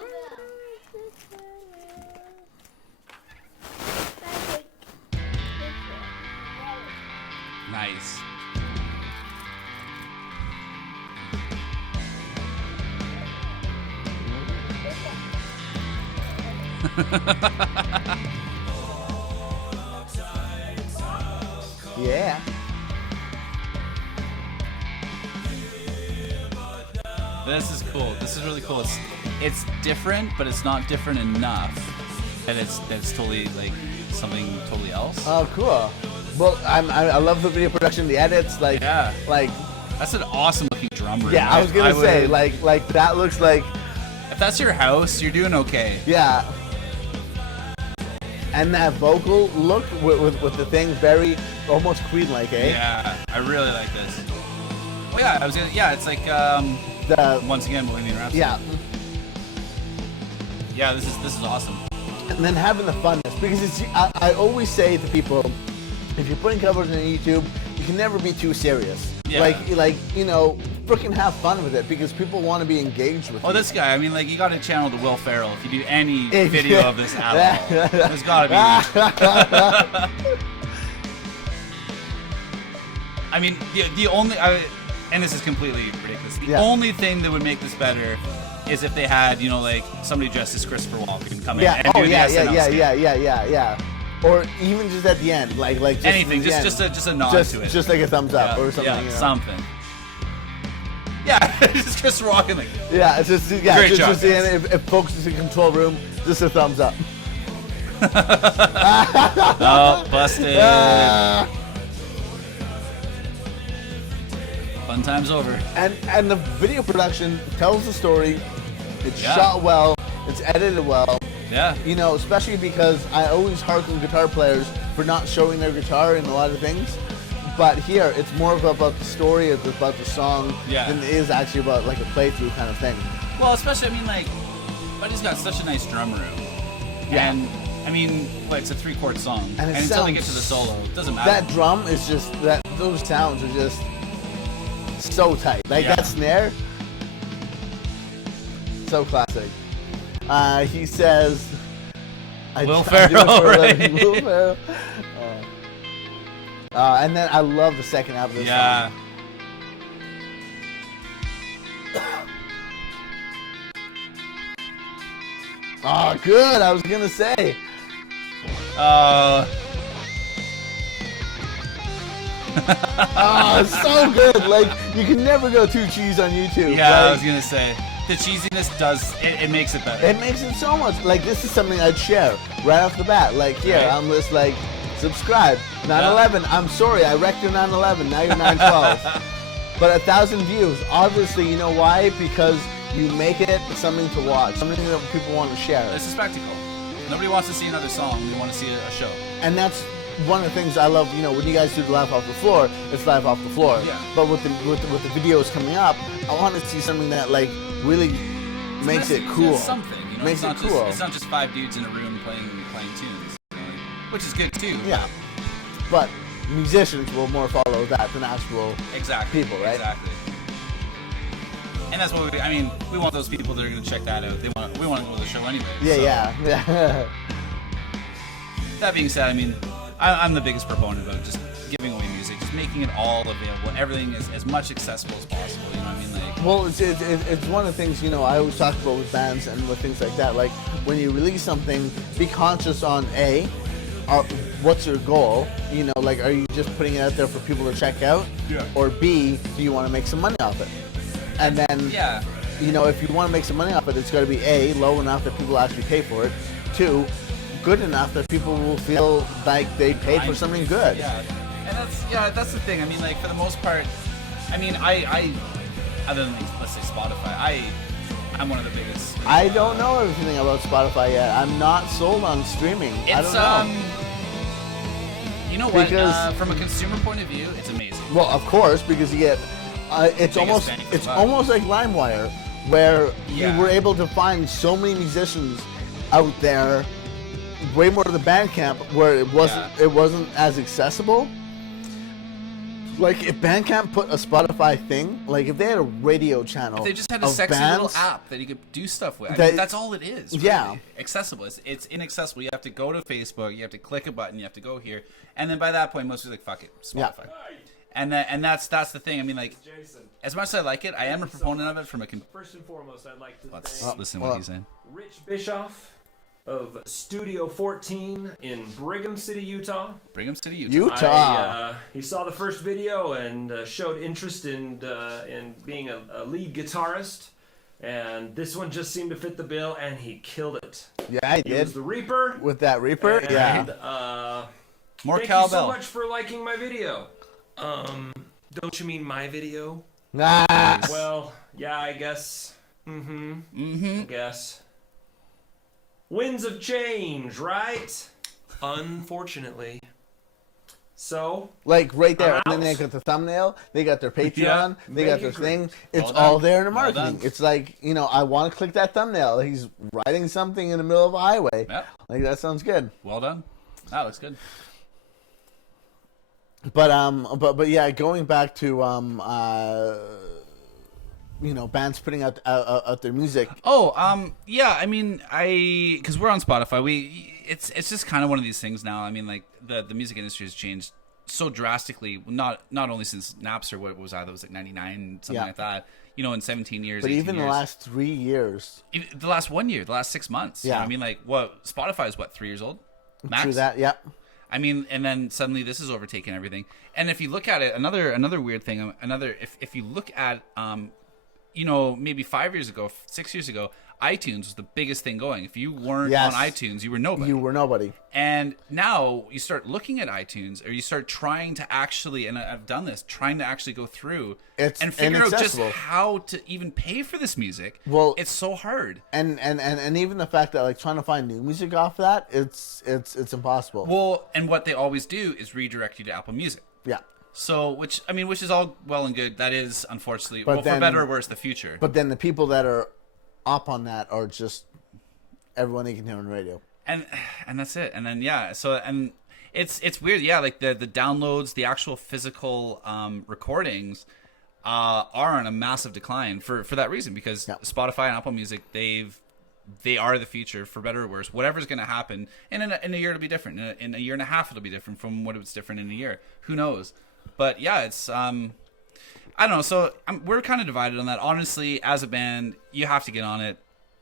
Nice. Yeah. This is cool. This is really cool. It's different, but it's not different enough, and it's totally like something totally else. Oh, cool. Well, I love the video production, the edits, like that's an awesome looking drum room. Yeah, I was gonna say like that looks like. If that's your house, you're doing okay. Yeah. And that vocal look with the thing very almost Queen-like, eh? Yeah, I really like this. Oh yeah, I was gonna. Yeah, it's like once again Bohemian Rhapsody. Yeah. Yeah, this is awesome. And then having the funness, because I always say to people, if you're putting covers on YouTube, you can never be too serious. Yeah. Like freaking have fun with it because people want to be engaged with. Oh, this guy. I mean, like you got to channel to Will Ferrell if you do any video of this at all. There's got to be. I mean, the only and this is completely ridiculous. The only thing that would make this better is if they had like somebody dressed as Christopher Walken come in and do the SNL yeah. Or even just at the end, like just anything, just a nod to it, just like a thumbs up or something. Yeah, something. Yeah, just Christopher Walken. Like, yeah, it's just great job, just the end. If folks is in control room, just a thumbs up. Oh, busted. Fun time's over. And the video production tells the story. It's Yeah. shot well. It's edited well. Yeah. You know, especially because I always hearken guitar players for not showing their guitar in a lot of things. But here, it's more about the story, it's about the song, Yeah. than it is actually about like a playthrough kind of thing. Well, especially, I mean, like, Buddy's got such a nice drum room. Yeah. And, I mean, well, it's a 3-chord song. And it until they get sounds- to the solo, it doesn't matter. That drum is just, those sounds are just so tight. Like Yeah. that snare, so classic. He says, I Will do it Ferrell, for a right? living. Will Ferrell. And then I love the second half of this Yeah. song. Oh, good. I was gonna say. Oh, it's so good. Like you can never go too cheese on YouTube. Yeah, I Like, was gonna say the cheesiness does it makes it better. it makes it so much. Like this is something I'd share right off the bat. Like here, Right. I'm just like, subscribe. 9/11. I'm sorry, I wrecked your 9/11. Now you're 9/12. But 1,000 views. Obviously, you know why? Because you make it something to watch, something that people want to share. It's a spectacle. Nobody wants to see another song. They want to see a show. And that's one of the things I love. You know, when you guys do the live off the floor, it's live off the floor. Yeah. But with the videos coming up, I want to see something that like really makes it cool. It's something. You know, Makes it's it not cool. Just, it's not just 5 dudes in a room playing tunes, you know, which is good too. Yeah. But musicians will more follow that than actual Exactly. people, right? Exactly. And that's what we want those people that are going to check that out. We want to go to the show anyway. Yeah, so. yeah. That being said, I mean, I'm the biggest proponent of just giving away music, just making it all available. Everything is as much accessible as possible. You know what I mean? Like, Well, it's one of the things, you know, I always talk about with bands and with things like that. Like, when you release something, be conscious on A, what's your goal? You know, like, are you just putting it out there for people to check out? Yeah. Or B, do you want to make some money off it? And then, yeah. you know, if you want to make some money off it, it's got to be A, low enough that people actually pay for it. 2, good enough that people will feel like they paid for something good. Yeah, and that's the thing. I mean, like for the most part, I mean, I other than let's say Spotify, I'm one of the biggest. I don't know everything about Spotify yet. I'm not sold on streaming. I It's don't know. you know what? Because- From a consumer point of view, it's amazing. Well, of course, because you get it's almost bang for the buck. like LimeWire, where Yeah. you were able to find so many musicians out there, way more than Bandcamp, where it wasn't as accessible. Like if Bandcamp put a Spotify thing, like if they had a radio channel, If they just had a of sexy bands, little app that you could do stuff with. I that- mean, that's all it is. Really. Yeah. Accessible. It's inaccessible. You have to go to Facebook. You have to click a button. You have to go here. And then by that point, most people are like, fuck it, Spotify. And that's the thing. I mean, like, as much as I like it, I am a proponent of it from a. First and foremost, I'd like to Let's thank listen to what he's saying. Rich Bischoff of Studio 14 in Brigham City, Utah. Brigham City, Utah. He saw the first video and showed interest in being a lead guitarist. And this one just seemed to fit the bill, and he killed it. Yeah, he He was did the Reaper. with that Reaper. And, Yeah, More thank you cowbell. so much for liking my video. Don't you mean my video? nice. Well, yeah, I guess. I guess. Winds of change, right? Unfortunately. So, Like right there, I'm and then they out. got the thumbnail, they got their Patreon, Yeah. they got their Make it thing. It's Well all done. there in the Well marketing. done. It's like, you know, I want to click that thumbnail. He's writing something in the middle of a highway. Yeah. Like that sounds good. Well done. That looks good. But yeah, going back to you know, bands putting out their music. Oh, yeah. I mean, because we're on Spotify, it's just kind of one of these things now. I mean, like the music industry has changed so drastically. Not only since Napster, what was that? That was like 99, something Yeah. like that. You know, in 17 years. But 18 even years. the last 3 years. Even the last 1 year, the last 6 months. Yeah. You know what I mean, like what Spotify is 3 years old. Max. Through that, yeah. I mean, and then suddenly this is overtaking everything. And if you look at it, another weird thing, if you look at maybe 5 years ago, 6 years ago, iTunes was the biggest thing going. If you weren't on iTunes, you were nobody. You were nobody. And now you start looking at iTunes, or you start trying to actually, and I've done this, trying to actually go through and figure out just how to even pay for this music. Well, it's so hard. And even the fact that like trying to find new music off that, it's impossible. Well, and what they always do is redirect you to Apple Music. Yeah. So, which is all well and good. That is, unfortunately, for better or worse, the future. But then the people that are up on that are just everyone you can hear on the radio. And that's it. And then, and it's weird. Yeah, like the downloads, the actual physical recordings are on a massive decline for that reason, because Spotify and Apple Music, they are the future, for better or worse. Whatever's going to happen, and in a year it'll be different. In a year and a half it'll be different from what it was different in a year. Who knows? But yeah, it's I don't know. So we're kind of divided on that. Honestly, as a band, you have to get on it.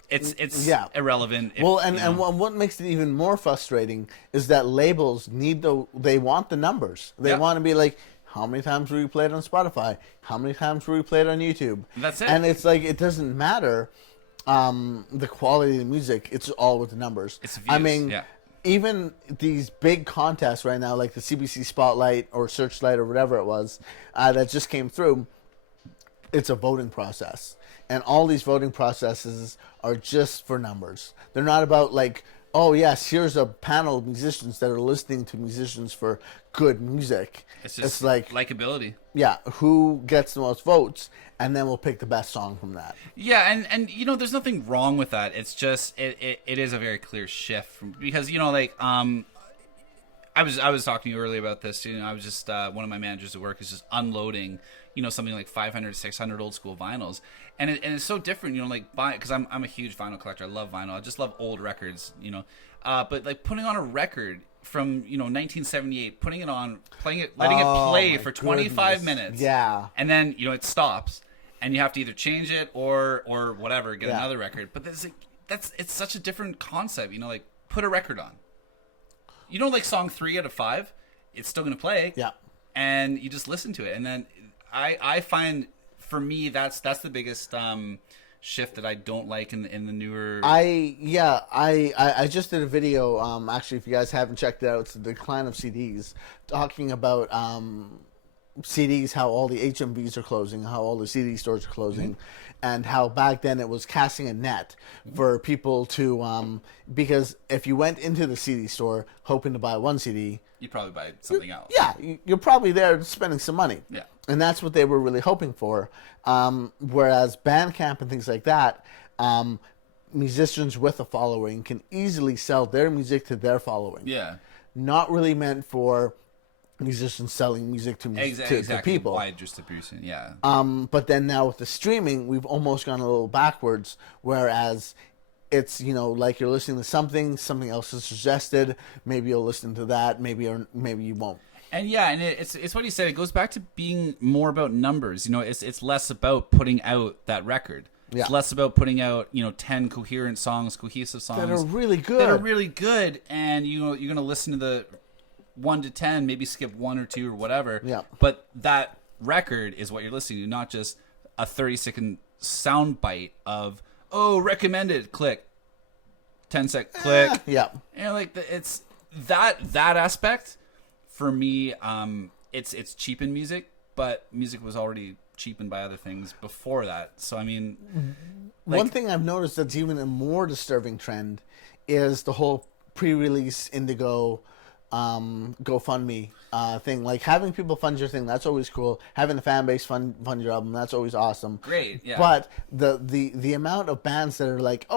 It's irrelevant. And what makes it even more frustrating is that labels they want the numbers. They want to be like, how many times were you played on Spotify? How many times were you played on YouTube? That's it. And it's like, it doesn't matter the quality of the music. It's all with the numbers. It's views. Even these big contests right now, like the CBC Spotlight or Searchlight or whatever it was, that just came through, it's a voting process. And all these voting processes are just for numbers. They're not about like, oh yes, here's a panel of musicians that are listening to musicians for good music. It's like likability. Yeah, who gets the most votes, and then we'll pick the best song from that. Yeah, and there's nothing wrong with that. It's just it is a very clear shift because I was talking to you earlier about this. I was just one of my managers at work is just unloading something like 500, 600 old school vinyls, and it's so different. Because I'm a huge vinyl collector. I love vinyl. I just love old records. But like putting on a record from 1978, putting it on, playing it, letting it play for 25 minutes, and then it stops, and you have to either change it or whatever, get another record. But it's such a different concept. Like put a record on. Like song 3 out of 5, it's still gonna play. Yeah, and you just listen to it, and then I find for me that's the biggest shift that I don't like in the newer. I just did a video. Actually, if you guys haven't checked it out, it's the decline of CDs, talking about CDs, how all the HMVs are closing, how all the CD stores are closing, and how back then it was casting a net for people to because if you went into the CD store hoping to buy one CD, you'd probably buy something else. Yeah, you're probably there spending some money. Yeah. And that's what they were really hoping for. Whereas Bandcamp and things like that, musicians with a following can easily sell their music to their following. Yeah. Not really meant for musicians selling music to people. Wide distribution, yeah. But then now with the streaming, we've almost gone a little backwards, whereas it's, like you're listening to something else is suggested, maybe you'll listen to that, maybe you won't. And it's what he said. It goes back to being more about numbers. It's less about putting out that record. Yeah. It's less about putting out 10 coherent songs, cohesive songs that are really good. And you're gonna listen to the 1 to 10, maybe skip 1 or 2 or whatever. Yeah. But that record is what you're listening to, not just a 30-second sound bite of recommended, click, 10-second click. Yeah. And it's that aspect. For me, it's cheapened music, but music was already cheapened by other things before that. So, I mean... one thing I've noticed that's even a more disturbing trend is the whole pre-release Indigo GoFundMe thing. Like, having people fund your thing, that's always cool. Having the fan base fund your album, that's always awesome. Great, yeah. But the amount of bands that are like,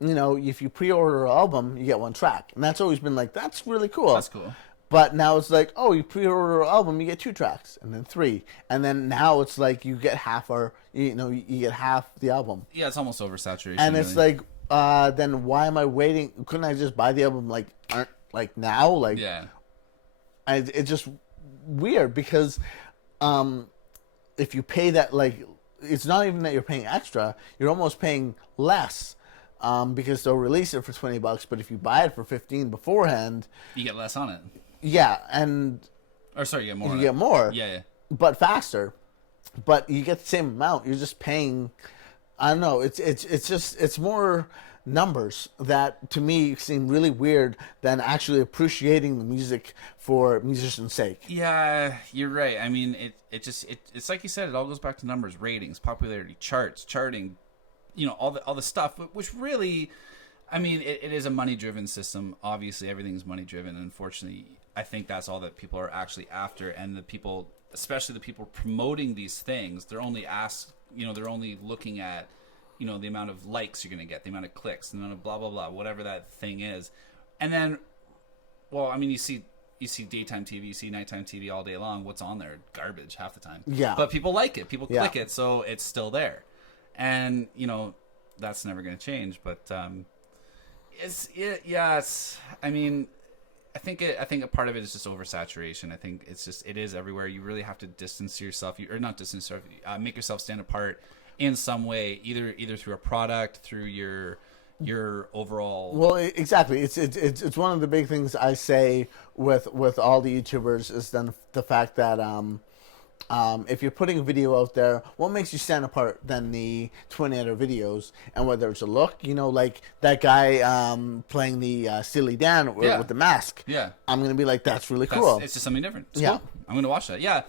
if you pre-order an album, you get 1 track. And that's always been like, that's really cool. That's cool. But now it's like, you pre-order an album, you get 2 tracks, and then 3, and then now it's like you get half you get half the album. Yeah, it's almost oversaturation. And it's like, then why am I waiting? Couldn't I just buy the album like now? Like, yeah. It's just weird because, if you pay that, like, it's not even that you're paying extra; you're almost paying less. Because they'll release it for $20, but if you buy it for $15 beforehand, you get less on it. Yeah, and you get more. You get more. Yeah. But faster. but you get the same amount. You're just paying. I don't know. It's more numbers that to me seem really weird than actually appreciating the music for musician's sake. Yeah, you're right. I mean, it's like you said. It all goes back to numbers, ratings, popularity, charts, charting. All the stuff, which really, I mean, it is a money-driven system. Obviously, everything's money-driven. Unfortunately, I think that's all that people are actually after, and the people, especially the people promoting these things, they're only they're only looking at, the amount of likes you're going to get, the amount of clicks, the amount of blah, blah, blah, whatever that thing is. And then, well, I mean, you see daytime TV, you see nighttime TV all day long. What's on there? Garbage half the time. Yeah. But people like it. People click it, so it's still there. And, that's never going to change. But I mean, I think a part of it is just oversaturation. I think it is everywhere. You really have to distance yourself, make yourself stand apart in some way, either through a product, through your overall. Well, exactly. It's one of the big things I say with all the YouTubers is then the fact that if you're putting a video out there, what makes you stand apart than the 20 other videos? And whether it's a look, like that guy playing the Steely Dan with the mask. Yeah. I'm going to be like, that's really cool. It's just something different. It's cool. I'm going to watch that. Yeah.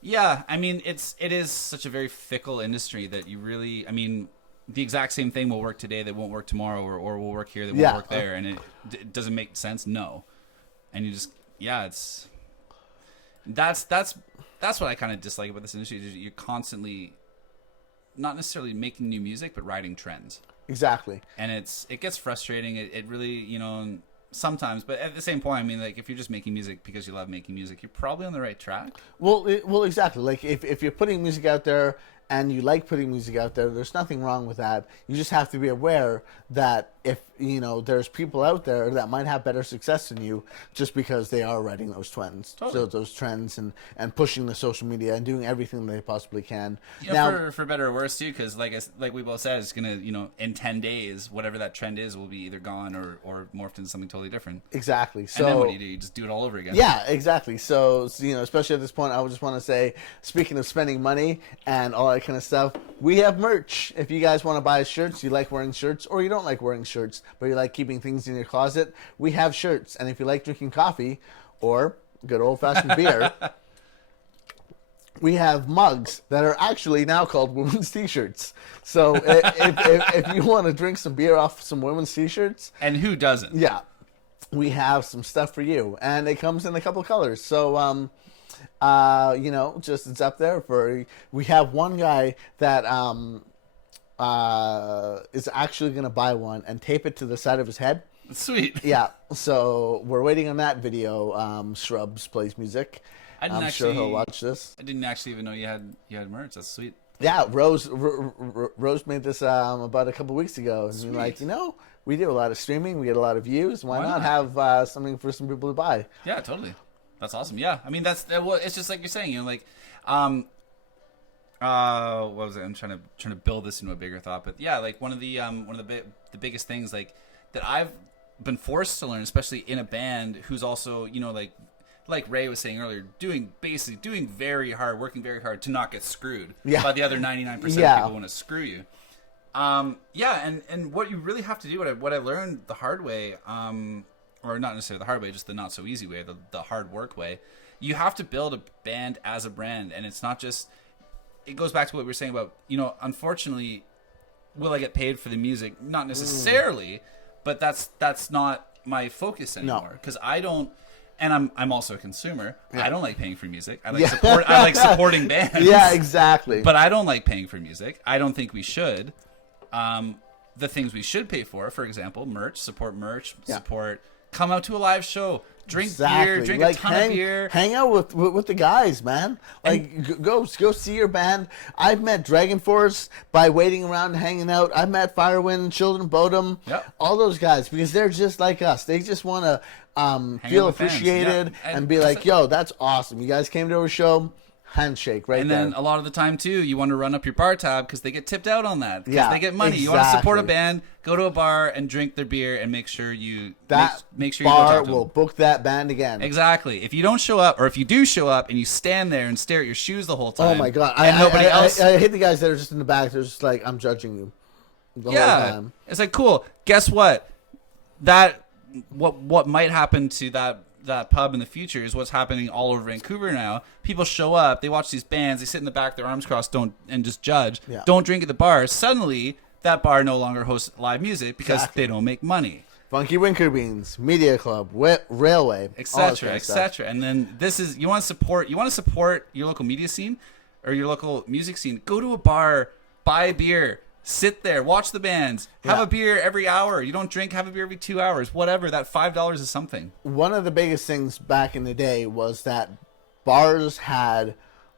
Yeah. I mean, it is such a very fickle industry that you really, I mean, the exact same thing will work today that won't work tomorrow, or will work here that won't work there. And it doesn't make sense. No. And you just, that's what I kind of dislike about this industry. Is you're constantly not necessarily making new music, but riding trends. Exactly. And it gets frustrating. It really, sometimes, but at the same point, I mean, like, if you're just making music because you love making music, you're probably on the right track. Well, exactly. Like if you're putting music out there and you like putting music out there, there's nothing wrong with that. You just have to be aware that if there's people out there that might have better success than you just because they are riding those trends, those trends, and pushing the social media and doing everything they possibly can. Now, for better or worse too, because like we both said, it's gonna in 10 days, whatever that trend is will be either gone or morphed into something totally different. Exactly. So and then what do? You just do it all over again. Yeah, exactly. So especially at this point, I would just want to say, speaking of spending money and all that kind of stuff, we have merch. If you guys want to buy shirts, you like wearing shirts, or you don't like wearing shirts, but you like keeping things in your closet, we have shirts. And if you like drinking coffee or good old-fashioned beer, we have mugs that are actually now called women's t-shirts. So if you want to drink some beer off some women's t-shirts, and who doesn't? Yeah, we have some stuff for you, and it comes in a couple colors. So just it's up there for. We have one guy that is actually going to buy one and tape it to the side of his head. Sweet. Yeah. So we're waiting on that video. Shrubs plays music. I'm sure he'll watch this. I didn't actually even know you had merch. That's sweet. Yeah, Rose made this about a couple weeks ago. And like, we do a lot of streaming. We get a lot of views. Why not have something for some people to buy? Yeah, totally. That's awesome. Yeah, I mean it's just like you're saying. What was it? I'm trying to build this into a bigger thought, but yeah, like one of the biggest things like that I've been forced to learn, especially in a band who's also like Ray was saying earlier, working very hard to not get screwed by the other 99% of people want to screw you. And what you really have to do, what I learned the hard way, or not necessarily the hard way, just the not so easy way, the hard work way. You have to build a band as a brand, and it's not just. It goes back to what we were saying about, unfortunately, will I get paid for the music? Not necessarily, but that's not my focus anymore. Because I don't, and I'm also a consumer. Yeah. I don't like paying for music. I like supporting bands. Yeah, exactly. But I don't like paying for music. I don't think we should. The things we should pay for example, merch, support, come out to a live show. Drink beer, drink a ton of beer. Hang out with the guys, man. Like, go see your band. I've met Dragon Force by waiting around and hanging out. I've met Firewind, Children Bodom, all those guys, because they're just like us. They just want to feel appreciated and be like, yo, that's awesome. You guys came to our show. handshake right and there. then a lot of the time too, you want to run up your bar tab because they get tipped out on that. Because they get money. Exactly. You want to support a band, go to a bar and drink their beer and make sure you make sure bar you go talk to will them. book that band again. Exactly. If you don't show up, or if you do show up and you stand there and stare at your shoes the whole time. Oh my god! And nobody else. I hate the guys that are just in the back. They're just like, I'm judging you. The whole time. It's like, cool. Guess what? What might happen to that pub in the future is what's happening all over Vancouver now. People show up, they watch these bands, they sit in the back, their arms crossed, and just judge. Yeah. Don't drink at the bar. Suddenly, that bar no longer hosts live music because they don't make money. Funky Winker Beans, Media Club, Railway, etc., etc. And then this is you want to support your local media scene or your local music scene. Go to a bar, buy a beer. Sit there, watch the bands, have a beer every hour. You don't drink, have a beer every 2 hours, whatever. That $5 is something. One of the biggest things back in the day was that bars had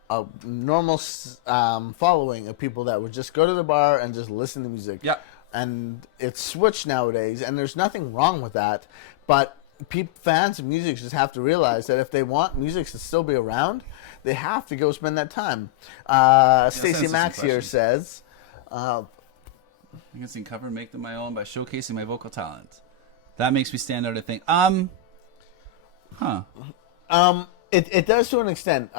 a normal following of people that would just go to the bar and just listen to music. Yeah. And it's switched nowadays, and there's nothing wrong with that. But fans of music just have to realize that if they want music to still be around, they have to go spend that time. Stacey Max here says... I can cover and make them my own by showcasing my vocal talent. That makes me stand out. I think, It does to an extent,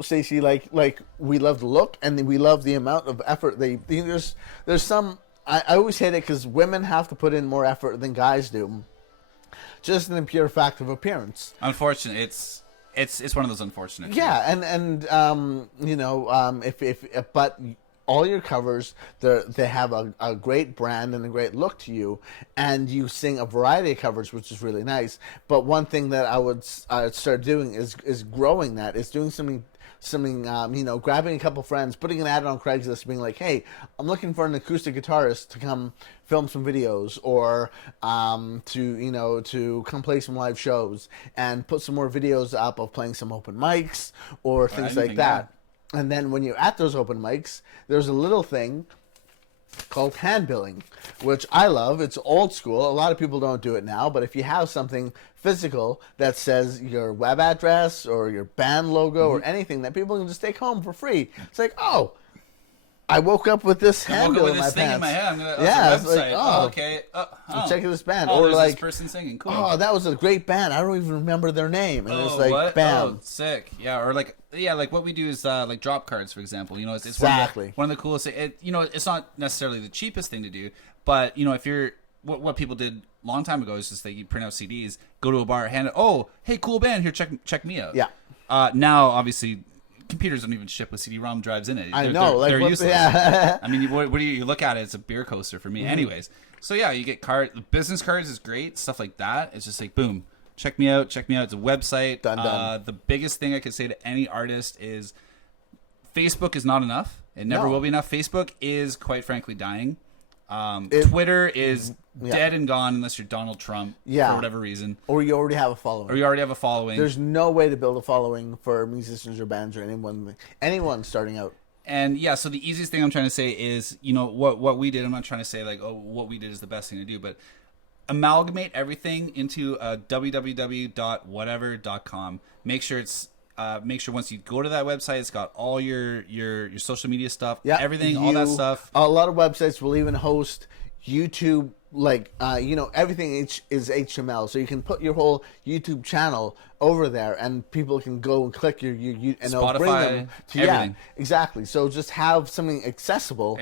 Stacey. Like we love the look and we love the amount of effort there's some. I always hate it because women have to put in more effort than guys do, just in the pure fact of appearance. Unfortunately, it's one of those unfortunate. Yeah, and but all your covers, they have a great brand and a great look to you, and you sing a variety of covers, which is really nice. But one thing that I would start doing is growing that, is doing something, grabbing a couple friends, putting an ad on Craigslist, being like, hey, I'm looking for an acoustic guitarist to come film some videos, or to come play some live shows, and put some more videos up of playing some open mics or things like that. And then when you're at those open mics, there's a little thing called hand billing, which I love. It's old school. A lot of people don't do it now, but if you have something physical that says your web address or your band logo or anything that people can just take home for free, it's like, oh, I woke up with this handbill in my pants. In my hand. It's like, oh, okay. I'm checking this band. Oh, or like, this person singing. Cool. Oh, that was a great band. I don't even remember their name. And it's like, what? bam. Oh, sick. Yeah, or like what we do is like drop cards, for example. It's exactly one of the coolest. It's not necessarily the cheapest thing to do, but if you're what people did a long time ago is just that you print out CDs, go to a bar, hand it. Oh, hey, cool band. Here, check me out. Yeah. Now, obviously, computers don't even ship with CD-ROM drives in it. I know. They're useless. Yeah. I mean, what do you look at it? It's a beer coaster for me. Anyways, so yeah, you get business cards is great, stuff like that. It's just like, boom, check me out. It's a website. Done. The biggest thing I could say to any artist is Facebook is not enough. It never will be enough. Facebook is, quite frankly, dying. Twitter is dead and gone unless you're Donald Trump for whatever reason. Or you already have a following. There's no way to build a following for musicians or bands or anyone starting out. And yeah, so the easiest thing I'm trying to say is, what we did. I'm not trying to say like, oh, what we did is the best thing to do, but amalgamate everything into www.whatever.com. Make sure once you go to that website, it's got all your social media stuff, everything, all that stuff. A lot of websites will even host YouTube, everything is HTML, so you can put your whole YouTube channel over there, and people can go and click your and Spotify, it'll bring them to everything. Exactly. So just have something accessible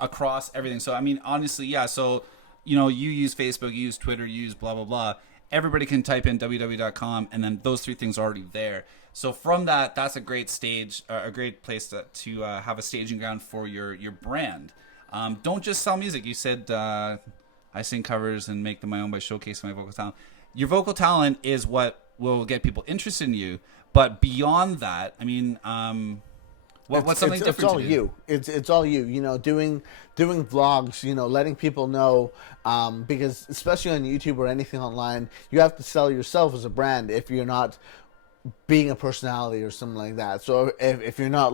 across everything. So I mean, honestly, yeah. So you use Facebook, you use Twitter, you use blah blah blah. Everybody can type in www.com, and then those three things are already there. So from that's a great stage, a great place to have a staging ground for your brand. Don't just sell music. You said I sing covers and make them my own by showcasing my vocal talent. Your vocal talent is what will get people interested in you. But beyond that, I mean, what's something different? It's all to do? you. It's all you. Doing vlogs. Letting people know. Because especially on YouTube or anything online, you have to sell yourself as a brand if you're not being a personality or something like that. So if you're not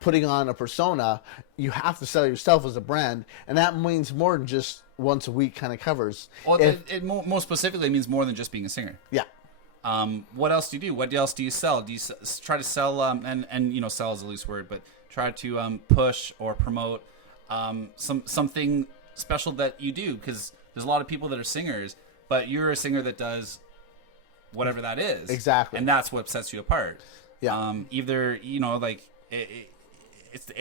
putting on a persona, you have to sell yourself as a brand, and that means more than just once a week kind of covers. Well, it most specifically means more than just being a singer. Yeah. What else do you do? What else do you sell? Do you try to sell and sell is a loose word, but try to push or promote something special that you do? Because there's a lot of people that are singers, but you're a singer that does whatever that is. Exactly. And that's what sets you apart. Yeah. Either, if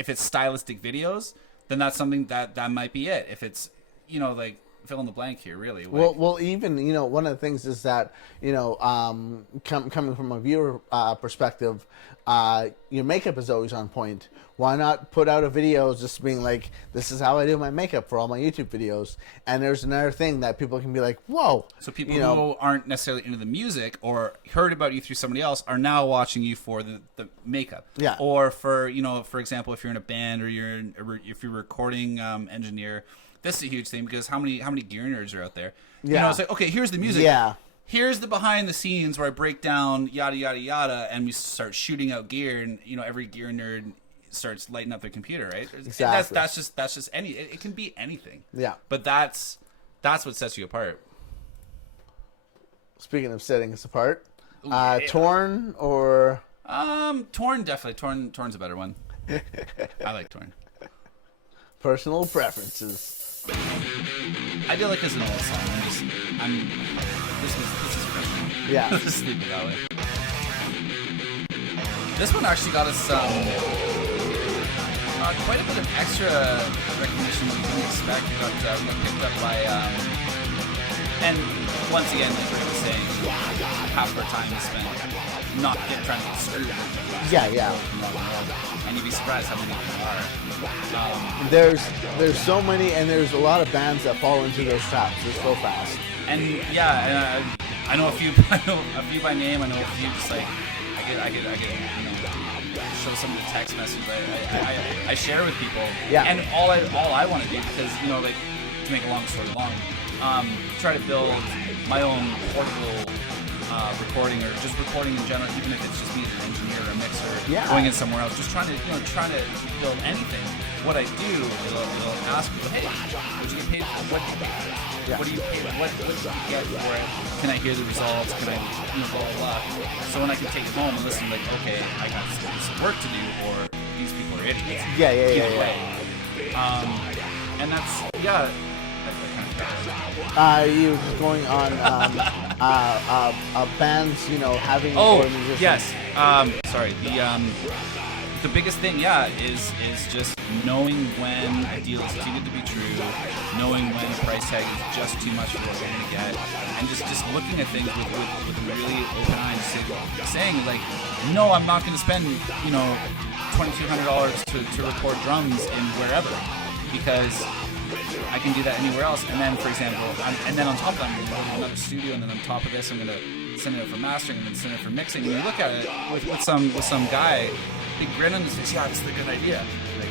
it's stylistic videos, then that's something that might be it. If it's, like, fill in the blank here, really. Like, well, even, one of the things is that, coming from a viewer perspective, your makeup is always on point. Why not put out a video just being like, this is how I do my makeup for all my YouTube videos? And there's another thing that people can be like, whoa. So people who aren't necessarily into the music or heard about you through somebody else are now watching you for the makeup. Yeah. Or for, for example, if you're in a band or if you're a recording engineer, this is a huge thing because how many gear nerds are out there? Yeah. It's like, okay, here's the music. Yeah. Here's the behind the scenes where I break down yada yada yada, and we start shooting out gear, and every gear nerd starts lighting up their computer, right? Exactly. That's just any. It can be anything. Yeah. But that's what sets you apart. Speaking of setting us apart, Yeah. Torn or Torn definitely. Torn's a better one. I like Torn. Personal preferences. I do like his an old song. This is personal. Yeah. Let's just leave it that way. This one actually got us quite a bit of extra recognition that we didn't expect. We got picked up by, and once again, like we were saying, half of our time is spent trying to get screwed. Yeah. And you'd be surprised how many there are. There's so many, and there's a lot of bands that fall into those traps. They're so fast. And yeah, I know a few. I know a few by name. I know a few just like I get show some of the text messages I share with people. Yeah. And all I want to do, because like, to make a long story long, try to build my own portable recording, or just recording in general, even if it's just me as an engineer or a mixer, going in somewhere else, just trying to build anything. What I do, it'll ask me, hey, what did you get paid for? What do you pay? What did you get for it? Can I hear the results? Can I, blah, blah, blah. So when I can take it home and listen, like, okay, I got some work to do, or these people are idiots. Either way. And that's, you were going on bands, having musicians. Yes. Sorry. The biggest thing, is just knowing when a deal is too good to be true, knowing when a price tag is just too much for what you're going to get, and just looking at things with a really open eye and saying, like, no, I'm not going to spend, $2,200 to record drums in wherever, because I can do that anywhere else. And then, for example, and then on top of that, I'm going to go to another studio, and then on top of this, I'm going to send it out for mastering, and then send it for mixing. And you look at it with some guy, big grin on his face. Yeah, this is a good idea. Like,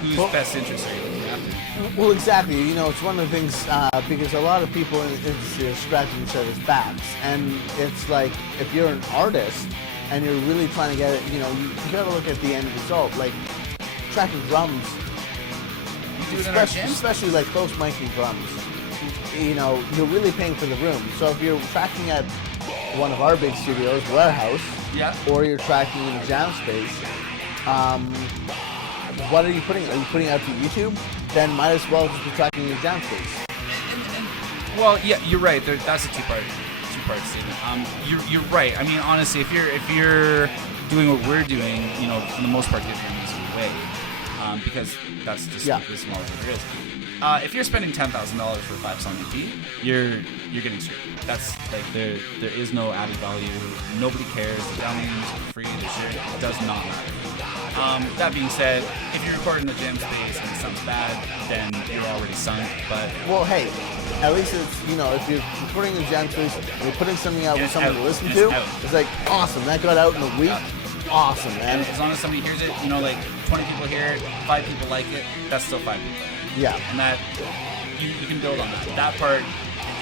whose best interest are you looking after? Well, exactly. It's one of the things because a lot of people in the industry are scratching each other's backs, and it's like if you're an artist and you're really trying to get it, you got to look at the end result. Like tracking drums. Especially like close miking drums, you're really paying for the room. So if you're tracking at one of our big studios, Warehouse, or you're tracking in a jam space, what are you putting? Are you putting it out to YouTube? Then might as well just be tracking in a jam space. Well, yeah, you're right. That's a two-part statement. You're right. I mean, honestly, if you're doing what we're doing, for the most part, get your music away. Because that's just the smallest there is. If you're spending $10,000 for a 5-song EP, you're getting screwed. That's like there is no added value. Nobody cares. The downloading music for free. The share it does not matter. That being said, if you're recording in the jam space and it sounds bad, then you're already sunk. But hey, at least it's if you're recording in the jam space and you're putting something out for someone to listen to, it's like awesome. That got out in a week. Awesome, man. And as long as somebody hears it, like 20 people hear it, 5 people like it, that's still 5 people. Yeah. And that, you can build on that. That part,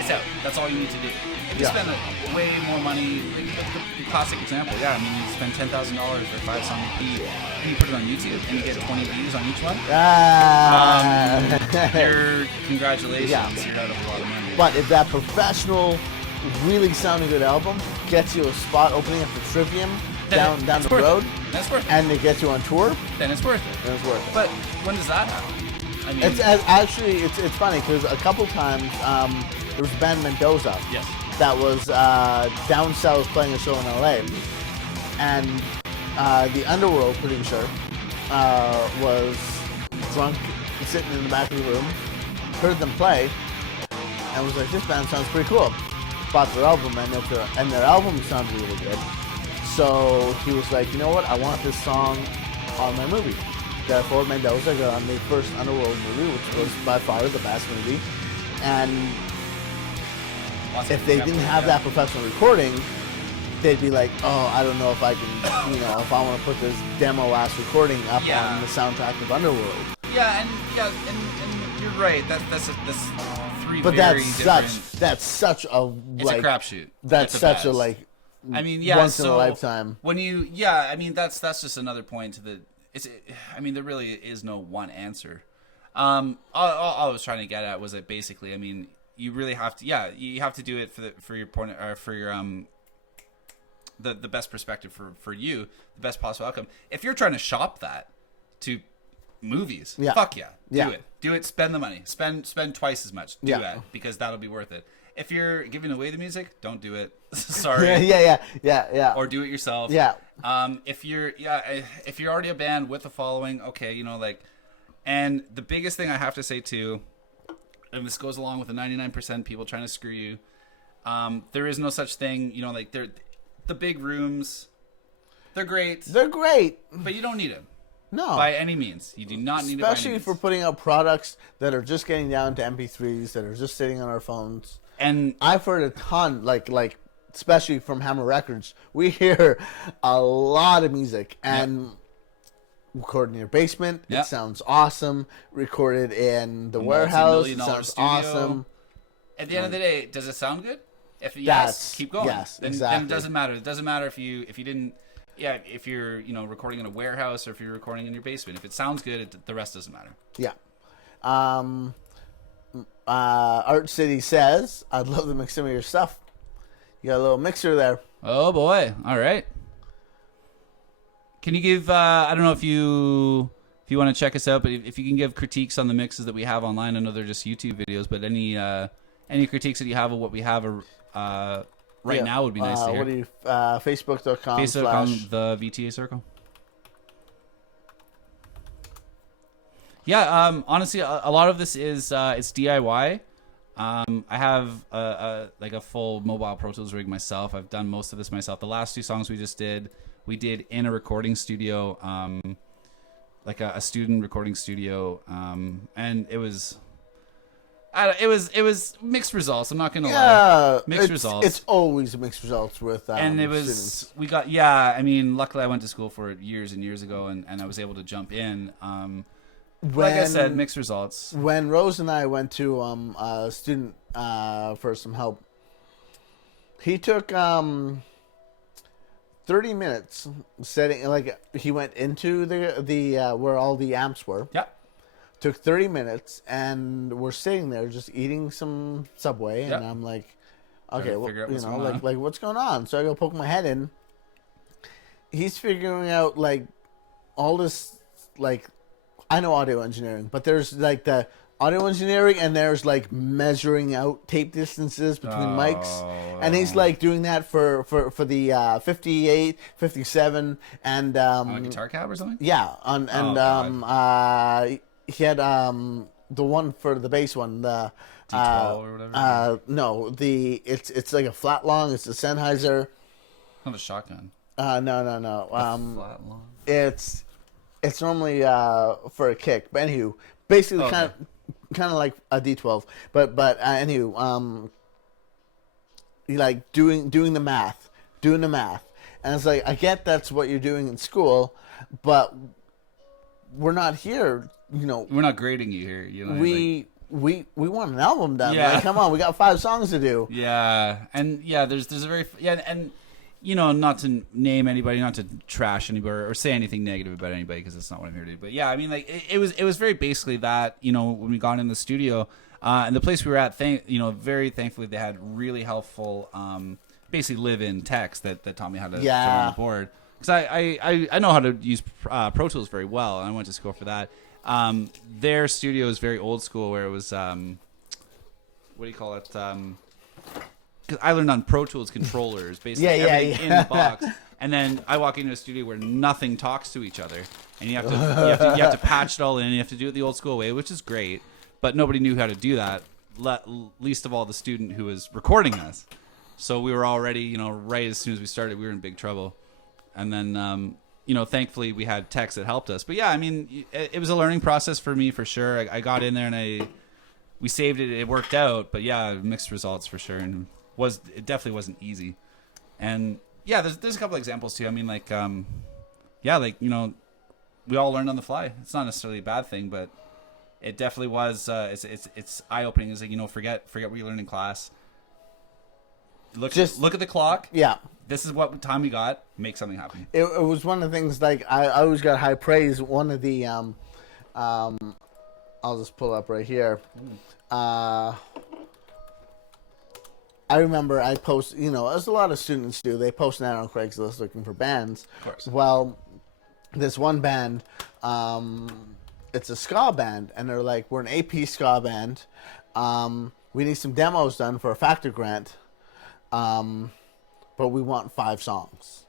it's out. That's all you need to do. If you spend way more money, the classic example, you spend $10,000 for a 5-song EP, and you put it on YouTube, and you get 20 views on each one. Congratulations, you're out of a lot of money. But if that professional really sounding good album gets you a spot opening at the Trivium down the road, that's worth it. and it gets you on tour, then it's worth it. then it's worth it. But when does that happen? I mean, It's funny because a couple times there was a band Mendoza yes. that was down south playing a show in LA, and the Underworld producer was drunk, sitting in the back of the room, heard them play, and was like, "This band sounds pretty cool." Bought their album, and their album sounded really good. So he was like, "You know what? I want this song on my movie." Therefore, Mendoza got on the first Underworld movie, which was by far the best movie. And if they didn't have that professional recording, they'd be like, "Oh, I don't know if I can, if I want to put this demo-ass recording up on the soundtrack of Underworld." Yeah, and you're right. That's three but very that's such a it's a crapshoot. That's such a like. I mean, yeah, once in a lifetime. When I mean, that's just another point to the. I mean, there really is no one answer. All I was trying to get at was that basically, I mean, you really have to. Yeah, you have to do it for your point or for your the best perspective for you, the best possible outcome. If you're trying to shop that to movies, fuck yeah, do it. Spend the money. Spend twice as much. Do it because that'll be worth it. If you're giving away the music, don't do it. Sorry. Yeah. Or do it yourself. Yeah. If you're already a band with a following, okay, and the biggest thing I have to say too, and this goes along with the 99% people trying to screw you, there is no such thing, the big rooms, they're great. They're great. But you don't need them. No. By any means. You do not need it by any Especially means. for putting out products that are just getting down to MP3s, that are just sitting on our phones. And I've heard a ton, like especially from Hammer Records, we hear a lot of music and recorded in your basement. It sounds awesome. Recorded in the warehouse. It sounds awesome. At the end of the day, does it sound good? If yes, keep going. Yes, then, exactly. Then it doesn't matter. It doesn't matter if you didn't. Yeah, if you're recording in a warehouse or if you're recording in your basement. If it sounds good, the rest doesn't matter. Yeah. Art City says, "I'd love to mix some of your stuff." You got a little mixer there. Oh boy! All right. Can you give? I don't know if you want to check us out, but if you can give critiques on the mixes that we have online. I know they're just YouTube videos, but any critiques that you have of what we have right now would be nice to hear. What do you? Facebook.com/ the Vth Circle. Yeah, honestly, a lot of this is it's DIY. I have a full mobile Pro Tools rig myself. I've done most of this myself. The last two songs we did in a recording studio, like a student recording studio, and it was mixed results. I'm not gonna lie, mixed results. It's always mixed results with and it was students. I mean, luckily I went to school for it years and years ago, and I was able to jump in. Like I said, mixed results. When Rose and I went to a student for some help, he took 30 minutes setting. Like he went into the where all the amps were. Yeah. Took 30 minutes, and we're sitting there just eating some Subway, and I'm like, okay, like what's going on? So I go poke my head in. He's figuring out like all this like. I know audio engineering, but there's like the audio engineering and there's like measuring out tape distances between mics. And he's like doing that for the 58, 57 and on a guitar cab or something? Yeah, he had the one for the bass one, the D12 or whatever. No, it's like a flat long, it's a Sennheiser. Not a shotgun. No. Flat long. It's normally for a kick, but anywho, basically kind of like a D12, but anywho, you like doing the math, and it's like I get that's what you're doing in school, but we're not here, We're not grading you here, We want an album done. Yeah. Like, come on, we got 5 songs to do. Yeah, and there's a very and. Not to name anybody, not to trash anybody or say anything negative about anybody because that's not what I'm here to do. But yeah, I mean, like it was very basically that. When we got in the studio, And the place we were at, very thankfully, they had really helpful, basically live-in techs that taught me how to turn on the board. Because I know how to use Pro Tools very well, and I went to school for that. Their studio is very old school, where it was, what do you call it? Because I learned on Pro Tools controllers, basically everything in the box. And then I walk into a studio where nothing talks to each other, and you have to patch it all in. And you have to do it the old school way, which is great, but nobody knew how to do that. Least of all the student who was recording us. So we were already, right as soon as we started, we were in big trouble. And then, thankfully we had techs that helped us. But yeah, I mean, it was a learning process for me for sure. I got in there and we saved it. It worked out, but yeah, mixed results for sure. And it definitely wasn't easy. And yeah, there's a couple examples too. I mean, we all learned on the fly. It's not necessarily a bad thing, but it definitely was. It's eye opening. It's like, forget what you learned in class. Look at the clock. Yeah. This is what time we got. Make something happen. It was one of the things, like, I always got high praise. One of the, I'll just pull up right here. I remember I post, as a lot of students do, they post that on Craigslist looking for bands. Of course. Well, this one band, it's a ska band, and they're like, we're an AP ska band. We need some demos done for a factor grant, but we want 5 songs.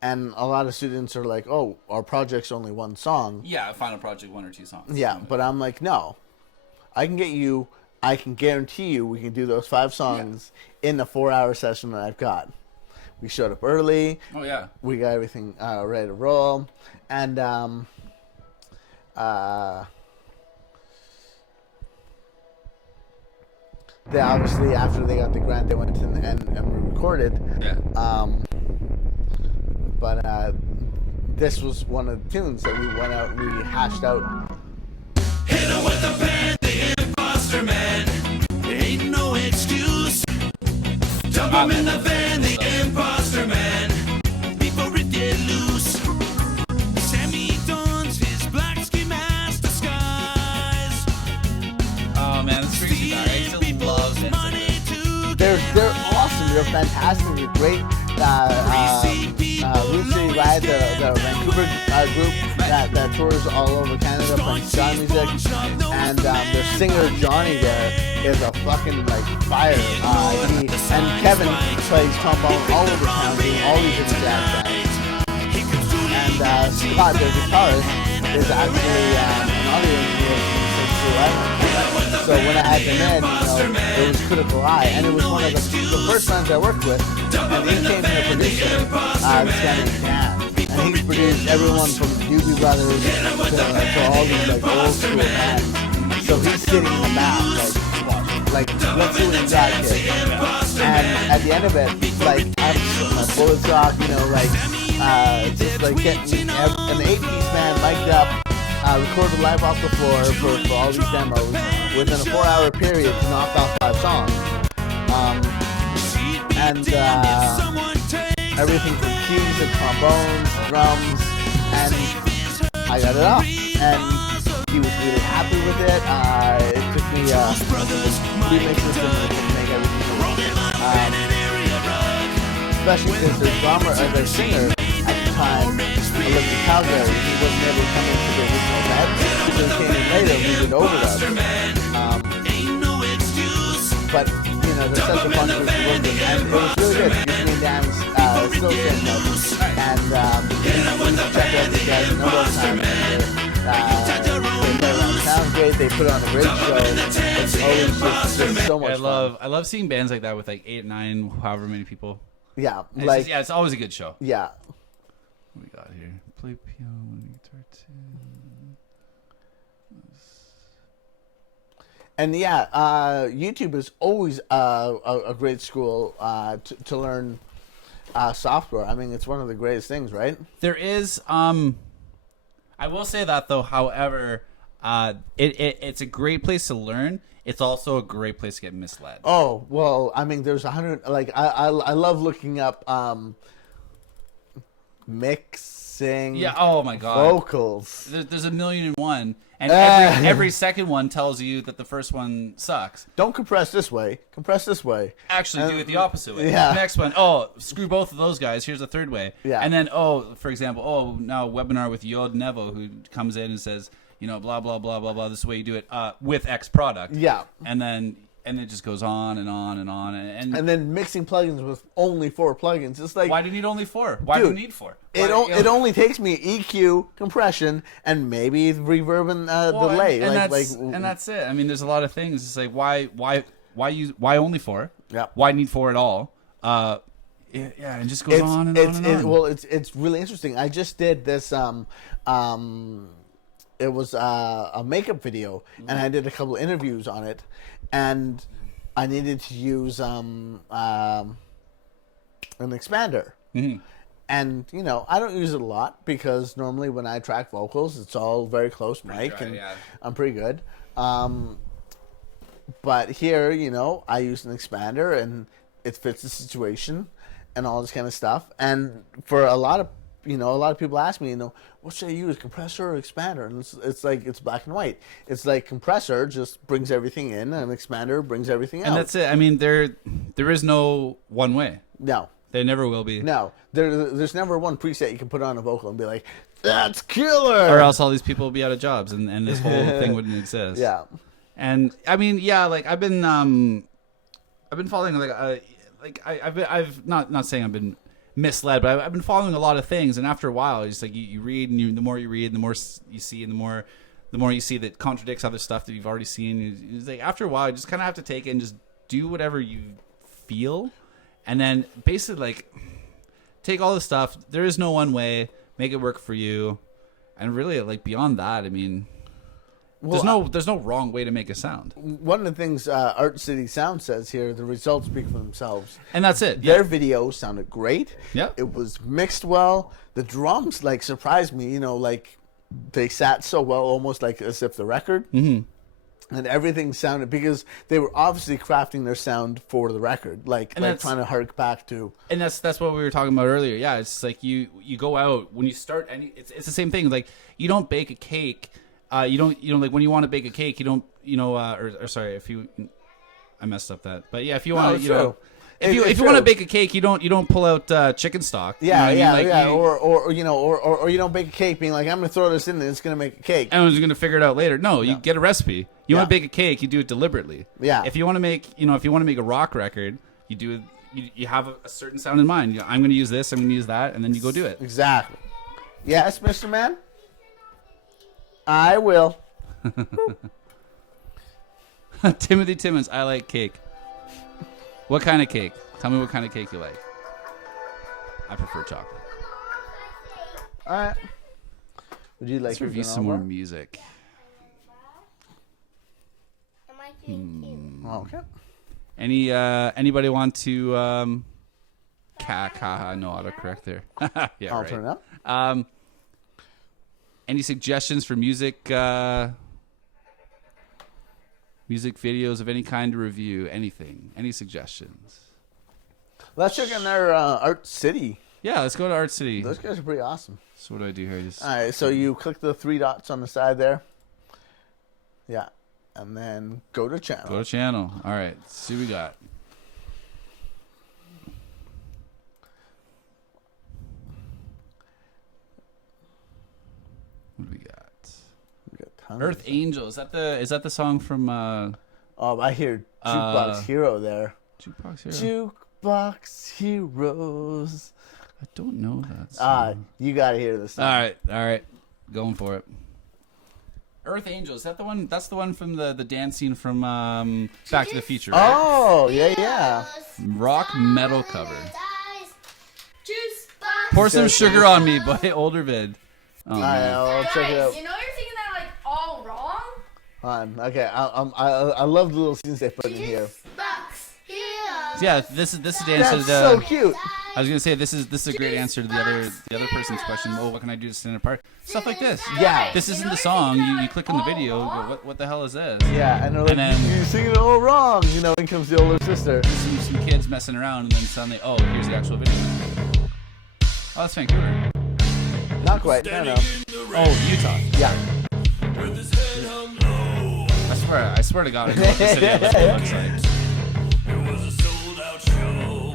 And a lot of students are like, oh, our project's only 1 song. Yeah, final project, 1 or 2 songs. Yeah, but I'm like, no. I can guarantee you we can do those 5 songs in the 4-hour session that I've got. We showed up early. Oh, yeah. We got everything ready to roll. And they obviously, after they got the grant, they went and we recorded. Yeah. But this was one of the tunes that we went out and we hashed out. Hit him with the band, the imposter man. Ain't no excuse. Dump him in the van, the imposter man. Before it get loose. Sammy dons his black ski mask disguise. Oh man, this freaky guy. I still love it. They're awesome. They're fantastic. They're great. Root City Ride, the Vancouver group that tours all over Canada playing ska music, and their singer Johnny there is a fucking fire. And Kevin plays trombone all over town, doing all these different jazz bands. And Scott, their guitarist, is actually an audio engineer from St. Island. So when I had them in, it was Critical Eye, and it was one of the first bands I worked with, and he came here producing this guy named Dan. And he's produced everyone from Doobie Brothers to all these old school bands. So he's sitting in the back, let's see what you got, kid. And at the end of it, I'm my Bullet Sock, just getting an 8-piece band mic'd up, recorded live off the floor for all these demos within a 4-hour period to knock off 5 songs. Everything from keys to trombones, drums, and I got it off. And he was really happy with it. It took me remixes to make everything work. Especially because their drummer or their singer at the time, Olivia Calgary, he wasn't able to come into the original band. So he came in later, we did overdubs. But they're such a fun group to work with, and it was really good. Usually Dan's still stand up, and we check out the guys a number of times. They play around town great. They put on a great show. It's always just so much fun. I love seeing bands like that with 8, 9, however many people. Yeah, it's always a good show. Yeah. What we got here? Play piano and guitar too. And yeah, YouTube is always a great school to learn software. I mean, it's one of the greatest things, right? There is. I will say that though. However, it's a great place to learn. It's also a great place to get misled. Oh well, I mean, there's 100. I love looking up mixing. Yeah. Oh my God. Vocals. There's a million and one, and every second one tells you that the first one sucks. Don't compress this way. Compress this way. Actually, do it the opposite way. Yeah. Next one. Oh, screw both of those guys. Here's the third way. Yeah. And then, for example, now a webinar with Yod Nevo, who comes in and says, blah blah blah blah blah. This is the way you do it with X product. Yeah. And it just goes on and on and on. And then mixing plugins with only 4 plugins. It's like, why do you need only 4? Why do you need 4? It only takes me EQ, compression, and maybe reverb and delay. And that's it. I mean, there's a lot of things. It's like why only 4? Yeah. Why need 4 at all? It just goes on and on and on. Well, it's really interesting. I just did this. It was a makeup video, and I did a couple of interviews on it, and I needed to use an expander. Mm-hmm. And, I don't use it a lot because normally when I track vocals, it's all very close mic, and I'm pretty good. But here, I use an expander, and it fits the situation and all this kind of stuff. And for a lot of people ask me, what should I use, compressor or expander? And it's like, it's black and white. It's like compressor just brings everything in, and expander brings everything out. And that's it. I mean, there is no one way. No. There never will be. No. There's never one preset you can put on a vocal and be like, that's killer! Or else all these people will be out of jobs, and this whole thing wouldn't exist. Yeah. And, I mean, like, I've been following, I've not saying I've been misled, but I've been following a lot of things, and after a while, it's like you read, and the more you read, the more you see, and the more you see that contradicts other stuff that you've already seen. It's like after a while, you just kind of have to take it and just do whatever you feel, and then basically like take all the stuff. There is no one way. Make it work for you, and really like beyond that, I mean. Well, there's no wrong way to make a sound. One of the things Art City Sound says here, the results speak for themselves. And that's it. Their video sounded great. Yeah. It was mixed well. The drums surprised me, they sat so well, almost like as if the record. Mm-hmm. And everything sounded, because they were obviously crafting their sound for the record, trying to hark back to. And that's what we were talking about earlier. Yeah, it's like you go out when you start, and it's the same thing. Like you don't bake a cake. You don't like when you want to bake a cake, you don't, sorry, I messed up that. But yeah, if you want to, if you want to bake a cake, you don't pull out chicken stock. Yeah, or you don't bake a cake being like, I'm going to throw this in and it's going to make a cake. And I'm just going to figure it out later. No, you get a recipe. You want to bake a cake, you do it deliberately. Yeah. If you want to make, a rock record, you do it. You have a certain sound in mind. I'm going to use this. I'm going to use that, and then you go do it. Exactly. Yes, Mr. Man. I will. Timothy Timmons, I like cake. What kind of cake? Tell me what kind of cake you like. I prefer chocolate. All right. Would you like to review some more music? Okay. Anybody want to no autocorrect there. Yeah, I'll right. turn it up. Any suggestions for music videos of any kind to review? Anything? Any suggestions? Let's check in their Art City. Yeah, let's go to Art City. Those guys are pretty awesome. So what do I do here? All right, so you click the 3 dots on the side there. Yeah, and then go to channel. Go to channel. All right, let's see what we got. What do we got? Tons Earth Angel. Is that the song from? Oh, I hear Jukebox Hero there. Jukebox Hero. Jukebox Heroes. I don't know that song. You gotta hear this song. All right, going for it. Earth Angel. Is that the one? That's the one from the dance scene from Back to the Future. Right? Oh yeah. Rock metal cover. Pour Some Sugar on Me by Older Vid. Oh, I'll check it out. You know you're singing that all wrong. Okay, I love the little scenes they put in here. Yeah, this is the answer. That's so cute. I was gonna say this is a great answer to the other person's question. Oh, what can I do to stand apart? Stuff like this. Yeah. This isn't the song. You click on the video. You go, what the hell is this? Yeah, and they're like, you're singing it all wrong. In comes the older sister. Some kids messing around, and then suddenly, here's the actual video. Oh, that's Vancouver. Not quite. No. Oh, Utah. Yeah. I swear to God, I know what the city of Liverpool looks like. It was a sold-out show.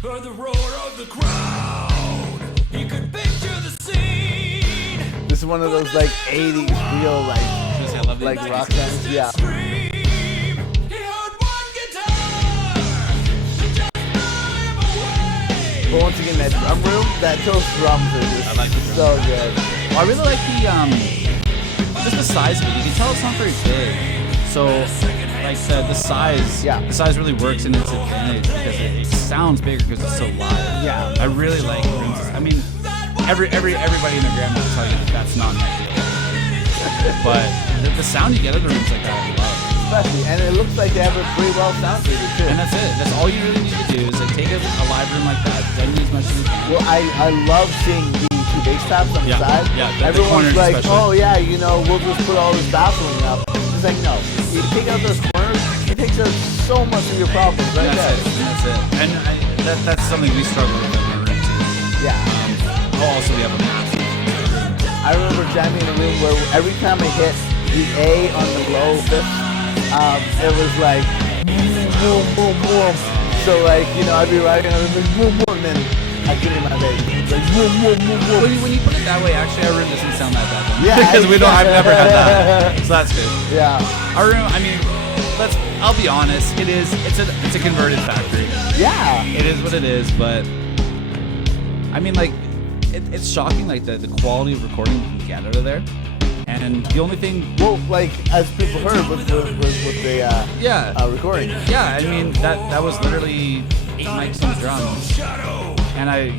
Heard the roar of the crowd. You could picture the scene. This is one of those like 80s real like rock songs. Yeah. But once again, that drum room, those drums are just so good. I really like just the size of it. You can tell it's not very big. So, like the size, the size really works in its advantage because it sounds bigger because it's so loud. Yeah. I really like rooms. I mean, everybody in their grandma will tell you that that's not an ideal. But the sound you get of the rooms like that, I love. Especially, and it looks like they have it pretty well sound treated too. And that's it. That's all you really need to do is like take a live room like that, genuinely as much as you can. Well, I love seeing the two bass tops on the side. Yeah, everyone's like, especially. oh yeah, we'll just put all this baffling up. It's like, no, you take out those corners, it takes out so much of your problems right there. That's it. And that's something we struggle with in our room too. Yeah. Also, we have a massive room. I remember jamming in a room where every time I hit the A on the low fifth, it was like boom, boom, boom. So like, I'd be riding, and I'd be like boom, boom, and then I get in my bass. Like boom, boom, boom, boom. When you put it that way, actually, our room doesn't sound that bad. Yeah, because I've never had that, so that's good. Yeah. Our room, I mean, I'll be honest, it's a converted factory. Yeah. It is what it is, but I mean, like, it's shocking, like the quality of recording you can get out of there. And the only thing, well, like as people heard with the recording. Yeah, I mean that was literally 8 mics on the drums, and I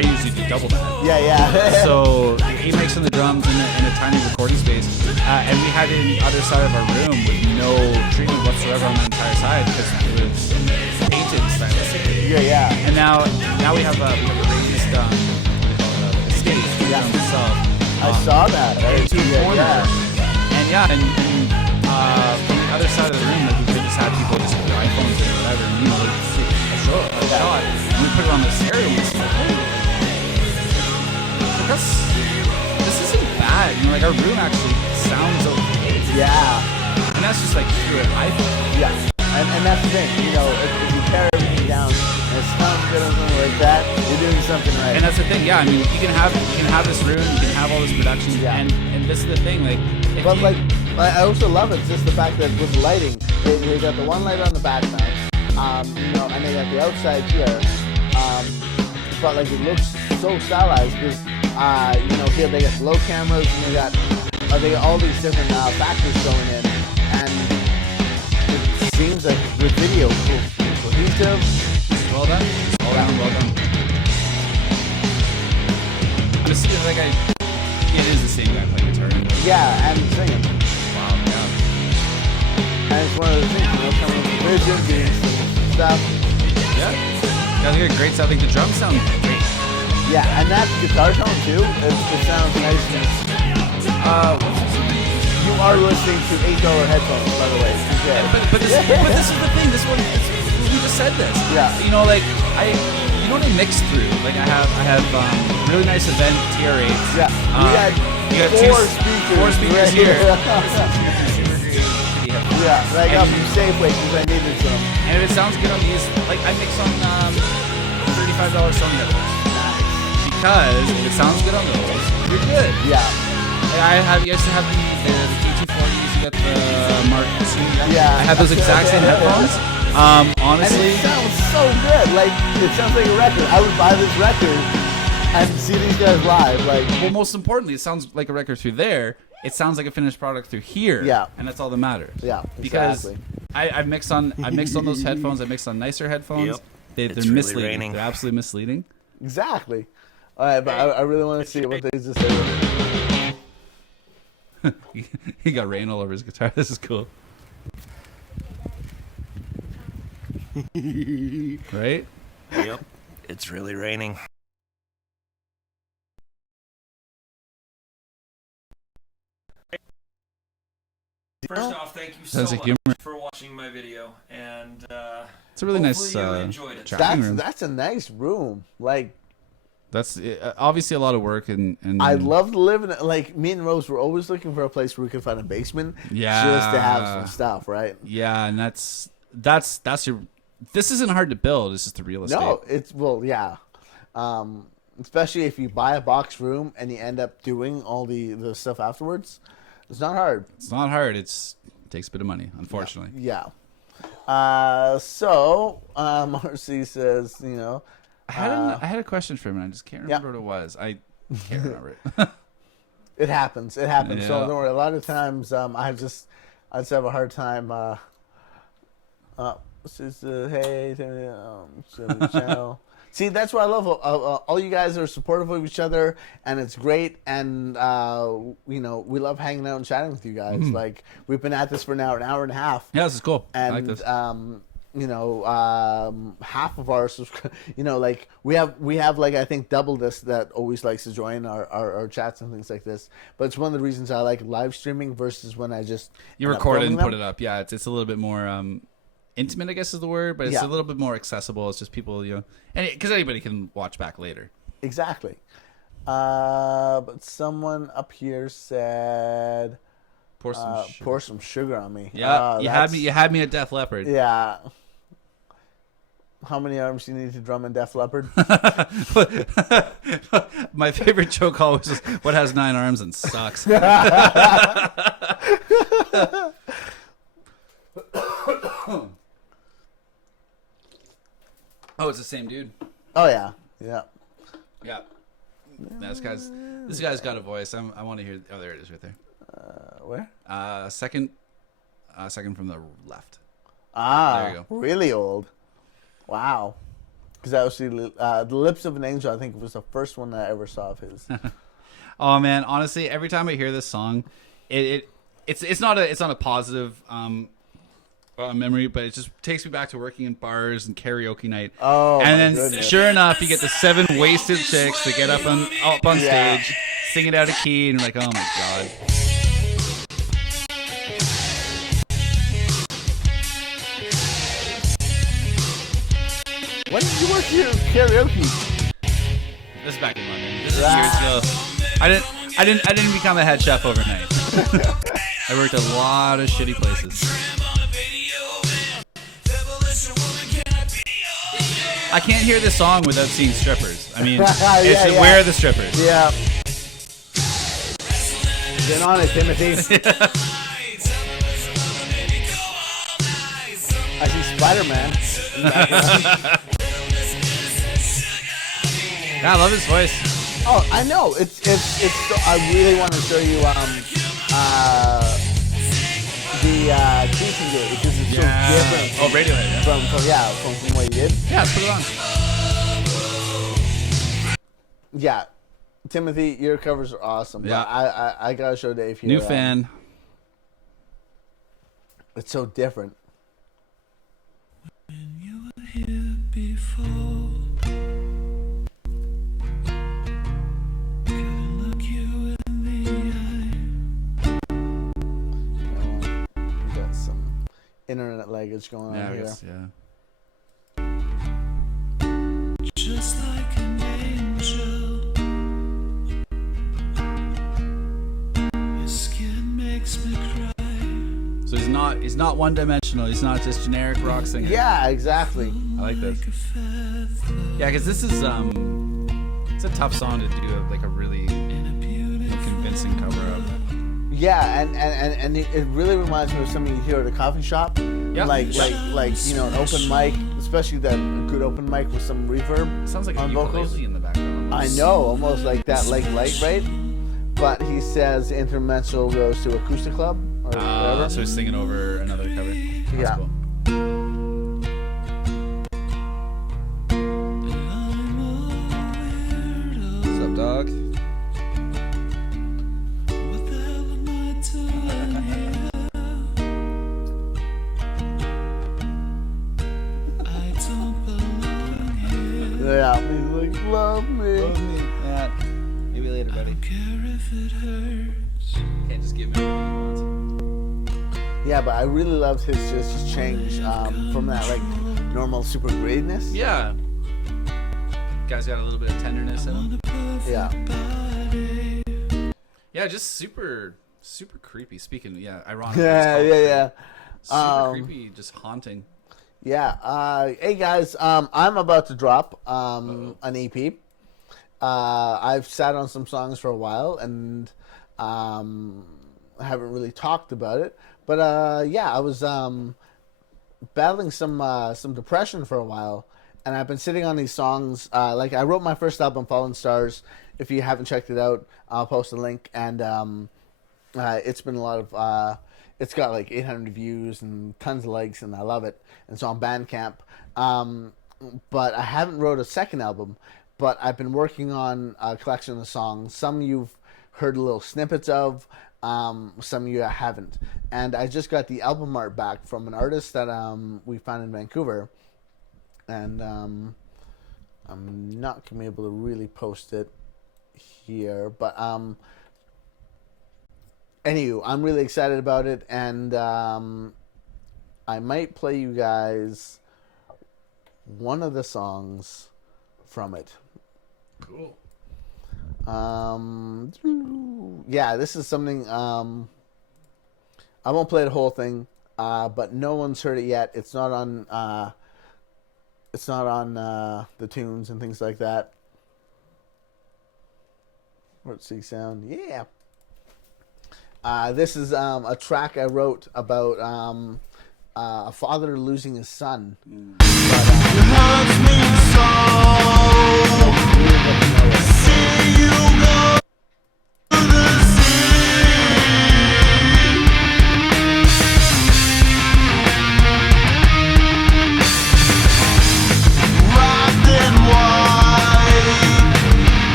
usually do double that. Yeah. So 8 mics on the drums in a tiny recording space, and we had it in the other side of our room with no treatment whatsoever on the entire side because it was painted stylistically. Yeah. And now we have a raised stage on itself. I saw that. Two corners. And from the other side of the room, like, we could just have people just put their iPhones in or whatever, and like take a shot, and we put it on the stereo. And it's like, this isn't bad. Like our room actually sounds okay. Yeah. And that's just like through an iPhone. Yeah. And that's the thing. If you pare everything down and it sounds good or something like that, you're doing something right. And that's the thing. Yeah, I mean, you can have this room, you can have all this production, and this is the thing. Like, I also love it. Just the fact that with lighting, they got the one light on the back now, and they got the outside here. But like it looks so stylized because here they got low cameras and they got all these different factors going in, and it seems like the video cohesive. Well done. Well done. Just like it is the same guy playing guitar. Yeah, and singing. Wow, yeah. And it's one of those things, coming with vision, getting stuff. Yeah. You guys get great sound. Like the drums sound great. Yeah, and that guitar tone too. It sounds nice. You are listening to $8 headphones, by the way. Yeah, but this is the thing. This one, we just said this. Yeah. Like what I mix through. Like I have really nice event TR8s. Yeah. You got four speakers here. Yeah, I got from Safeway because I needed some. And if it sounds good on these, like I mix on $35 Sony headphones. Because if it sounds good on those, you're good. Yeah. You used to have the K240s. You got the Mark II. Yeah. I have those exact same headphones. Honestly, and it sounds so good. Like it sounds like a record. I would buy this record and see these guys live. Like, well, most importantly, it sounds like a record through there. It sounds like a finished product through here. Yeah. And that's all that matters. Yeah. Because exactly. I mixed on those headphones. I mixed on nicer headphones. Yep. They're misleading. Raining. They're absolutely misleading. Exactly. All right, but I really want to see what they just say. He got rain all over his guitar. This is cool. Right? Yep. It's really raining. First off, thank you so much for watching my video, and it's a really nice you enjoyed it. That's a nice room. Like, That's obviously a lot of work, and I love living. Like me and Rose were always looking for a place where we could find a basement, just to have some stuff, right? Yeah, and that's your. This isn't hard to build. It's just the real estate. No, it's especially if you buy a box room and you end up doing all the stuff afterwards. It's not hard. It's not hard. It takes a bit of money, unfortunately. Yeah. So Marcy says, you know. I had a question for him, and I just can't remember what it was. I can't remember it. It happens. Yeah. So don't worry. A lot of times, I just have a hard time. Hey, channel. See, that's what I love. All you guys are supportive of each other, and it's great. And we love hanging out and chatting with you guys. Mm-hmm. Like we've been at this for now an hour and a half. Yeah, this is cool. And I like this. Half of our like we have like I think double this that always likes to join our chats and things like this. But it's one of the reasons I like live streaming versus when I just record it and put it up. Yeah, it's a little bit more intimate, I guess is the word, but it's a little bit more accessible. It's just people, and because anybody can watch back later. Exactly. But someone up here said, pour some sugar on me. Yeah, you had me at Def Leppard. Yeah. How many arms do you need to drum in Def Leppard? My favorite joke always is, what has 9 arms and sucks? Oh, it's the same dude. Oh yeah. This guy's got a voice. I want to hear. Oh, there it is, right there. Where? Second from the left. There you go. Really old. Wow. Because that was the Lips of an Angel. I think was the first one that I ever saw of his. Oh man, honestly, every time I hear this song, it's not a positive memory, but it just takes me back to working in bars and karaoke night. Oh, and then goodness. Sure enough, you get the 7 wasted chicks that get up on stage, sing it out of key, and you're like, oh my god. When did you work here karaoke? This is back in London. This is years ago. I didn't become a head chef overnight. I worked a lot of shitty places. I can't hear this song without seeing strippers. I mean, where are the strippers? Yeah. Get on it, Timothy. I see Spider-Man. Yeah, I love his voice. Oh, I know. It's. I really want to show you the teaching day because it's so different. Oh, Radiohead. From what you did. Yeah, let's put it on. Yeah, Timothy, your covers are awesome. Yeah, I gotta show Dave here. New fan. It's so different. When you were here before, couldn't look you in the eye. We got some internet language going on here. Just like an angel, your skin makes me cry. So he's not one-dimensional. He's not just generic rock singer. Yeah, exactly. I like this. Yeah, because this is it's a tough song to do like a really convincing cover of. Yeah, and it really reminds me of something you hear at a coffee shop. Yep. Like an open mic, especially that good open mic with some reverb. Sounds like on a vocals. ukulele in the background. I know, almost like that, like light rate. But he says instrumental goes to acoustic club or whatever. So he's singing over another cover. That's cool. What's up, dog? What the hell am I doing here? I don't belong here. Yeah, he's like, love me. Yeah. Maybe later, buddy. I don't care if it hurts. Can't just give him everything he wants. Yeah, but I really loved his change from that like normal super greatness. Yeah. guys got a little bit of tenderness in them. Yeah. Yeah, just super creepy. Speaking, ironic. Yeah. Super creepy, just haunting. Yeah. Hey guys, I'm about to drop an EP. I've sat on some songs for a while and haven't really talked about it. But I was battling some depression for a while, and I've been sitting on these songs. Like I wrote my first album, Fallen Stars. If you haven't checked it out, I'll post a link. And it's been a lot of. It's got like 800 views and tons of likes, and I love it. And so on Bandcamp. But I haven't wrote a second album. But I've been working on a collection of songs. Some you've heard little snippets of. Some of you haven't. And I just got the album art back from an artist that we found in Vancouver. And I'm not going to be able to really post it here. But anywho, I'm really excited about it. And I might play you guys one of the songs from it. Cool. Yeah, this is something. I won't play the whole thing, but no one's heard it yet. It's not on. It's not on the tunes and things like that. Let's see, sound. Yeah. This is a track I wrote about a father losing his son. But, it hurts me so. See you go.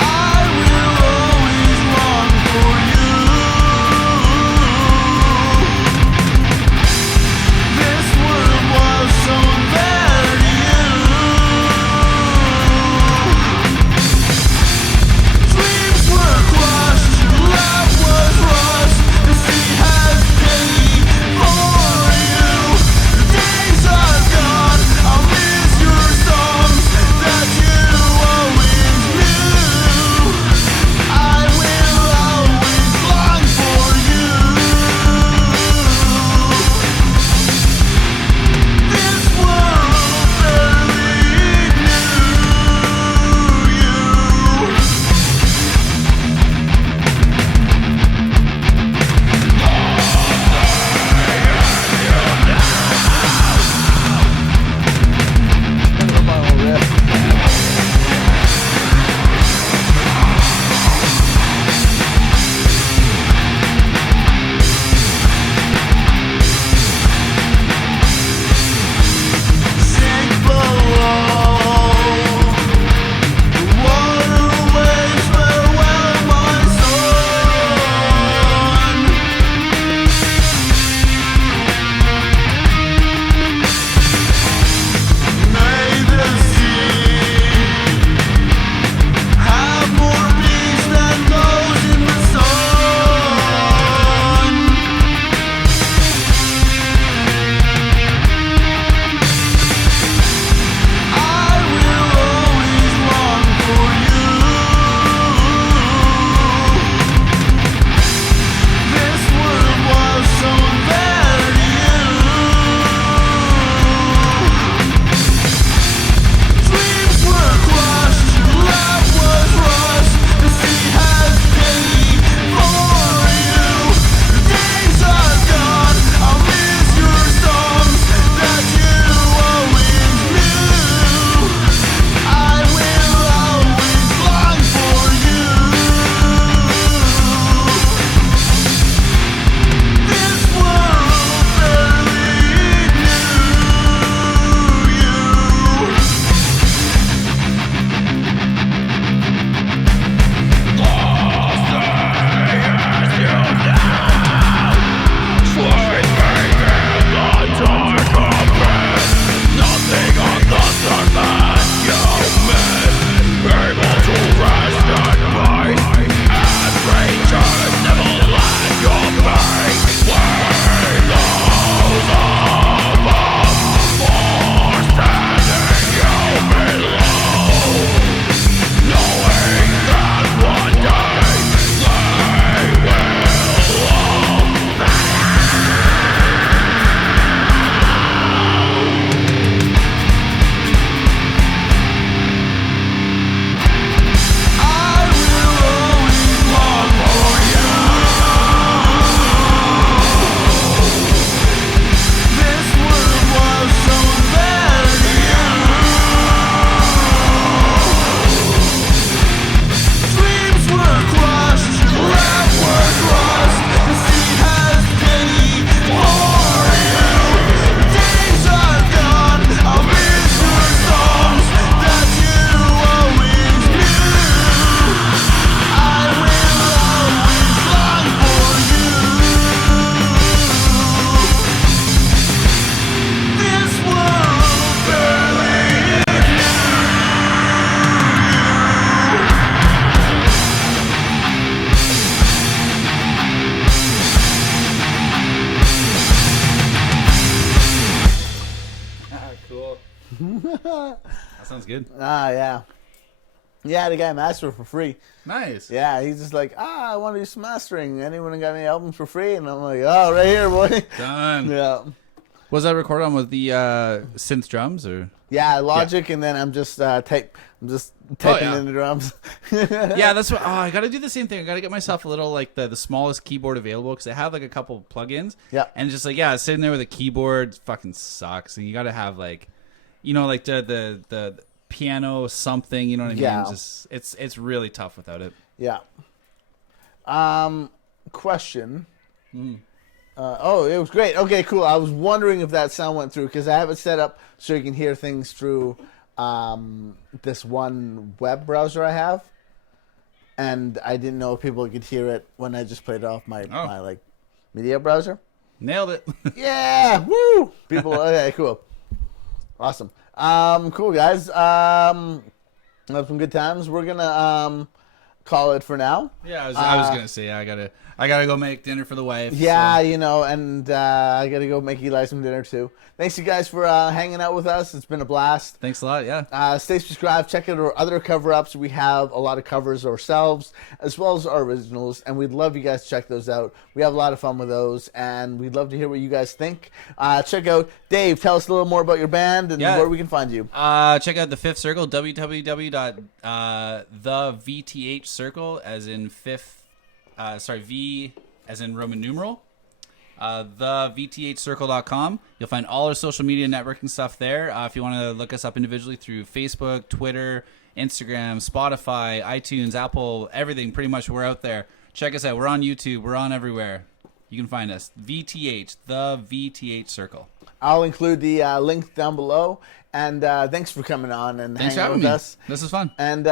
I will always want That sounds good. Yeah. Yeah, the guy mastered for free. Nice. Yeah, he's just like, I want to do some mastering. Anyone got any albums for free? And I'm like, oh, right here, boy. Done. Yeah. Was that recorded on with the synth drums or? Yeah, Logic, and then I'm just typing in the drums. Yeah, that's what. I got to do the same thing. I got to get myself a little like the smallest keyboard available because I have like a couple plugins. Yeah. And just like sitting there with a keyboard fucking sucks, and you got to have like, like the piano something. You know what I mean? Yeah. Just it's really tough without it. Yeah. Question. It was great. Okay, cool. I was wondering if that sound went through because I have it set up so you can hear things through this one web browser I have, and I didn't know if people could hear it when I just played it off my like media browser. Nailed it. Yeah, woo! People, okay, cool, awesome. Cool guys. Have some good times. We're gonna call it for now. Yeah, I was gonna say I gotta go make dinner for the wife. Yeah, so. And I gotta go make Eli some dinner too. Thanks you guys for hanging out with us. It's been a blast. Thanks a lot. Yeah. Stay subscribed. Check out our other cover-ups. We have a lot of covers ourselves as well as our originals, and we'd love you guys to check those out. We have a lot of fun with those, and we'd love to hear what you guys think. Check out Dave. Tell us a little more about your band and where we can find you. Check out the Fifth Circle. www.the Circle, as in fifth. V as in Roman numeral. The VTHCircle.com. You'll find all our social media networking stuff there. If you want to look us up individually through Facebook, Twitter, Instagram, Spotify, iTunes, Apple, everything, pretty much we're out there. Check us out. We're on YouTube. We're on everywhere. You can find us. VTH, the VTH Circle. I'll include the link down below. And thanks for coming on and hanging out with us. This is fun. And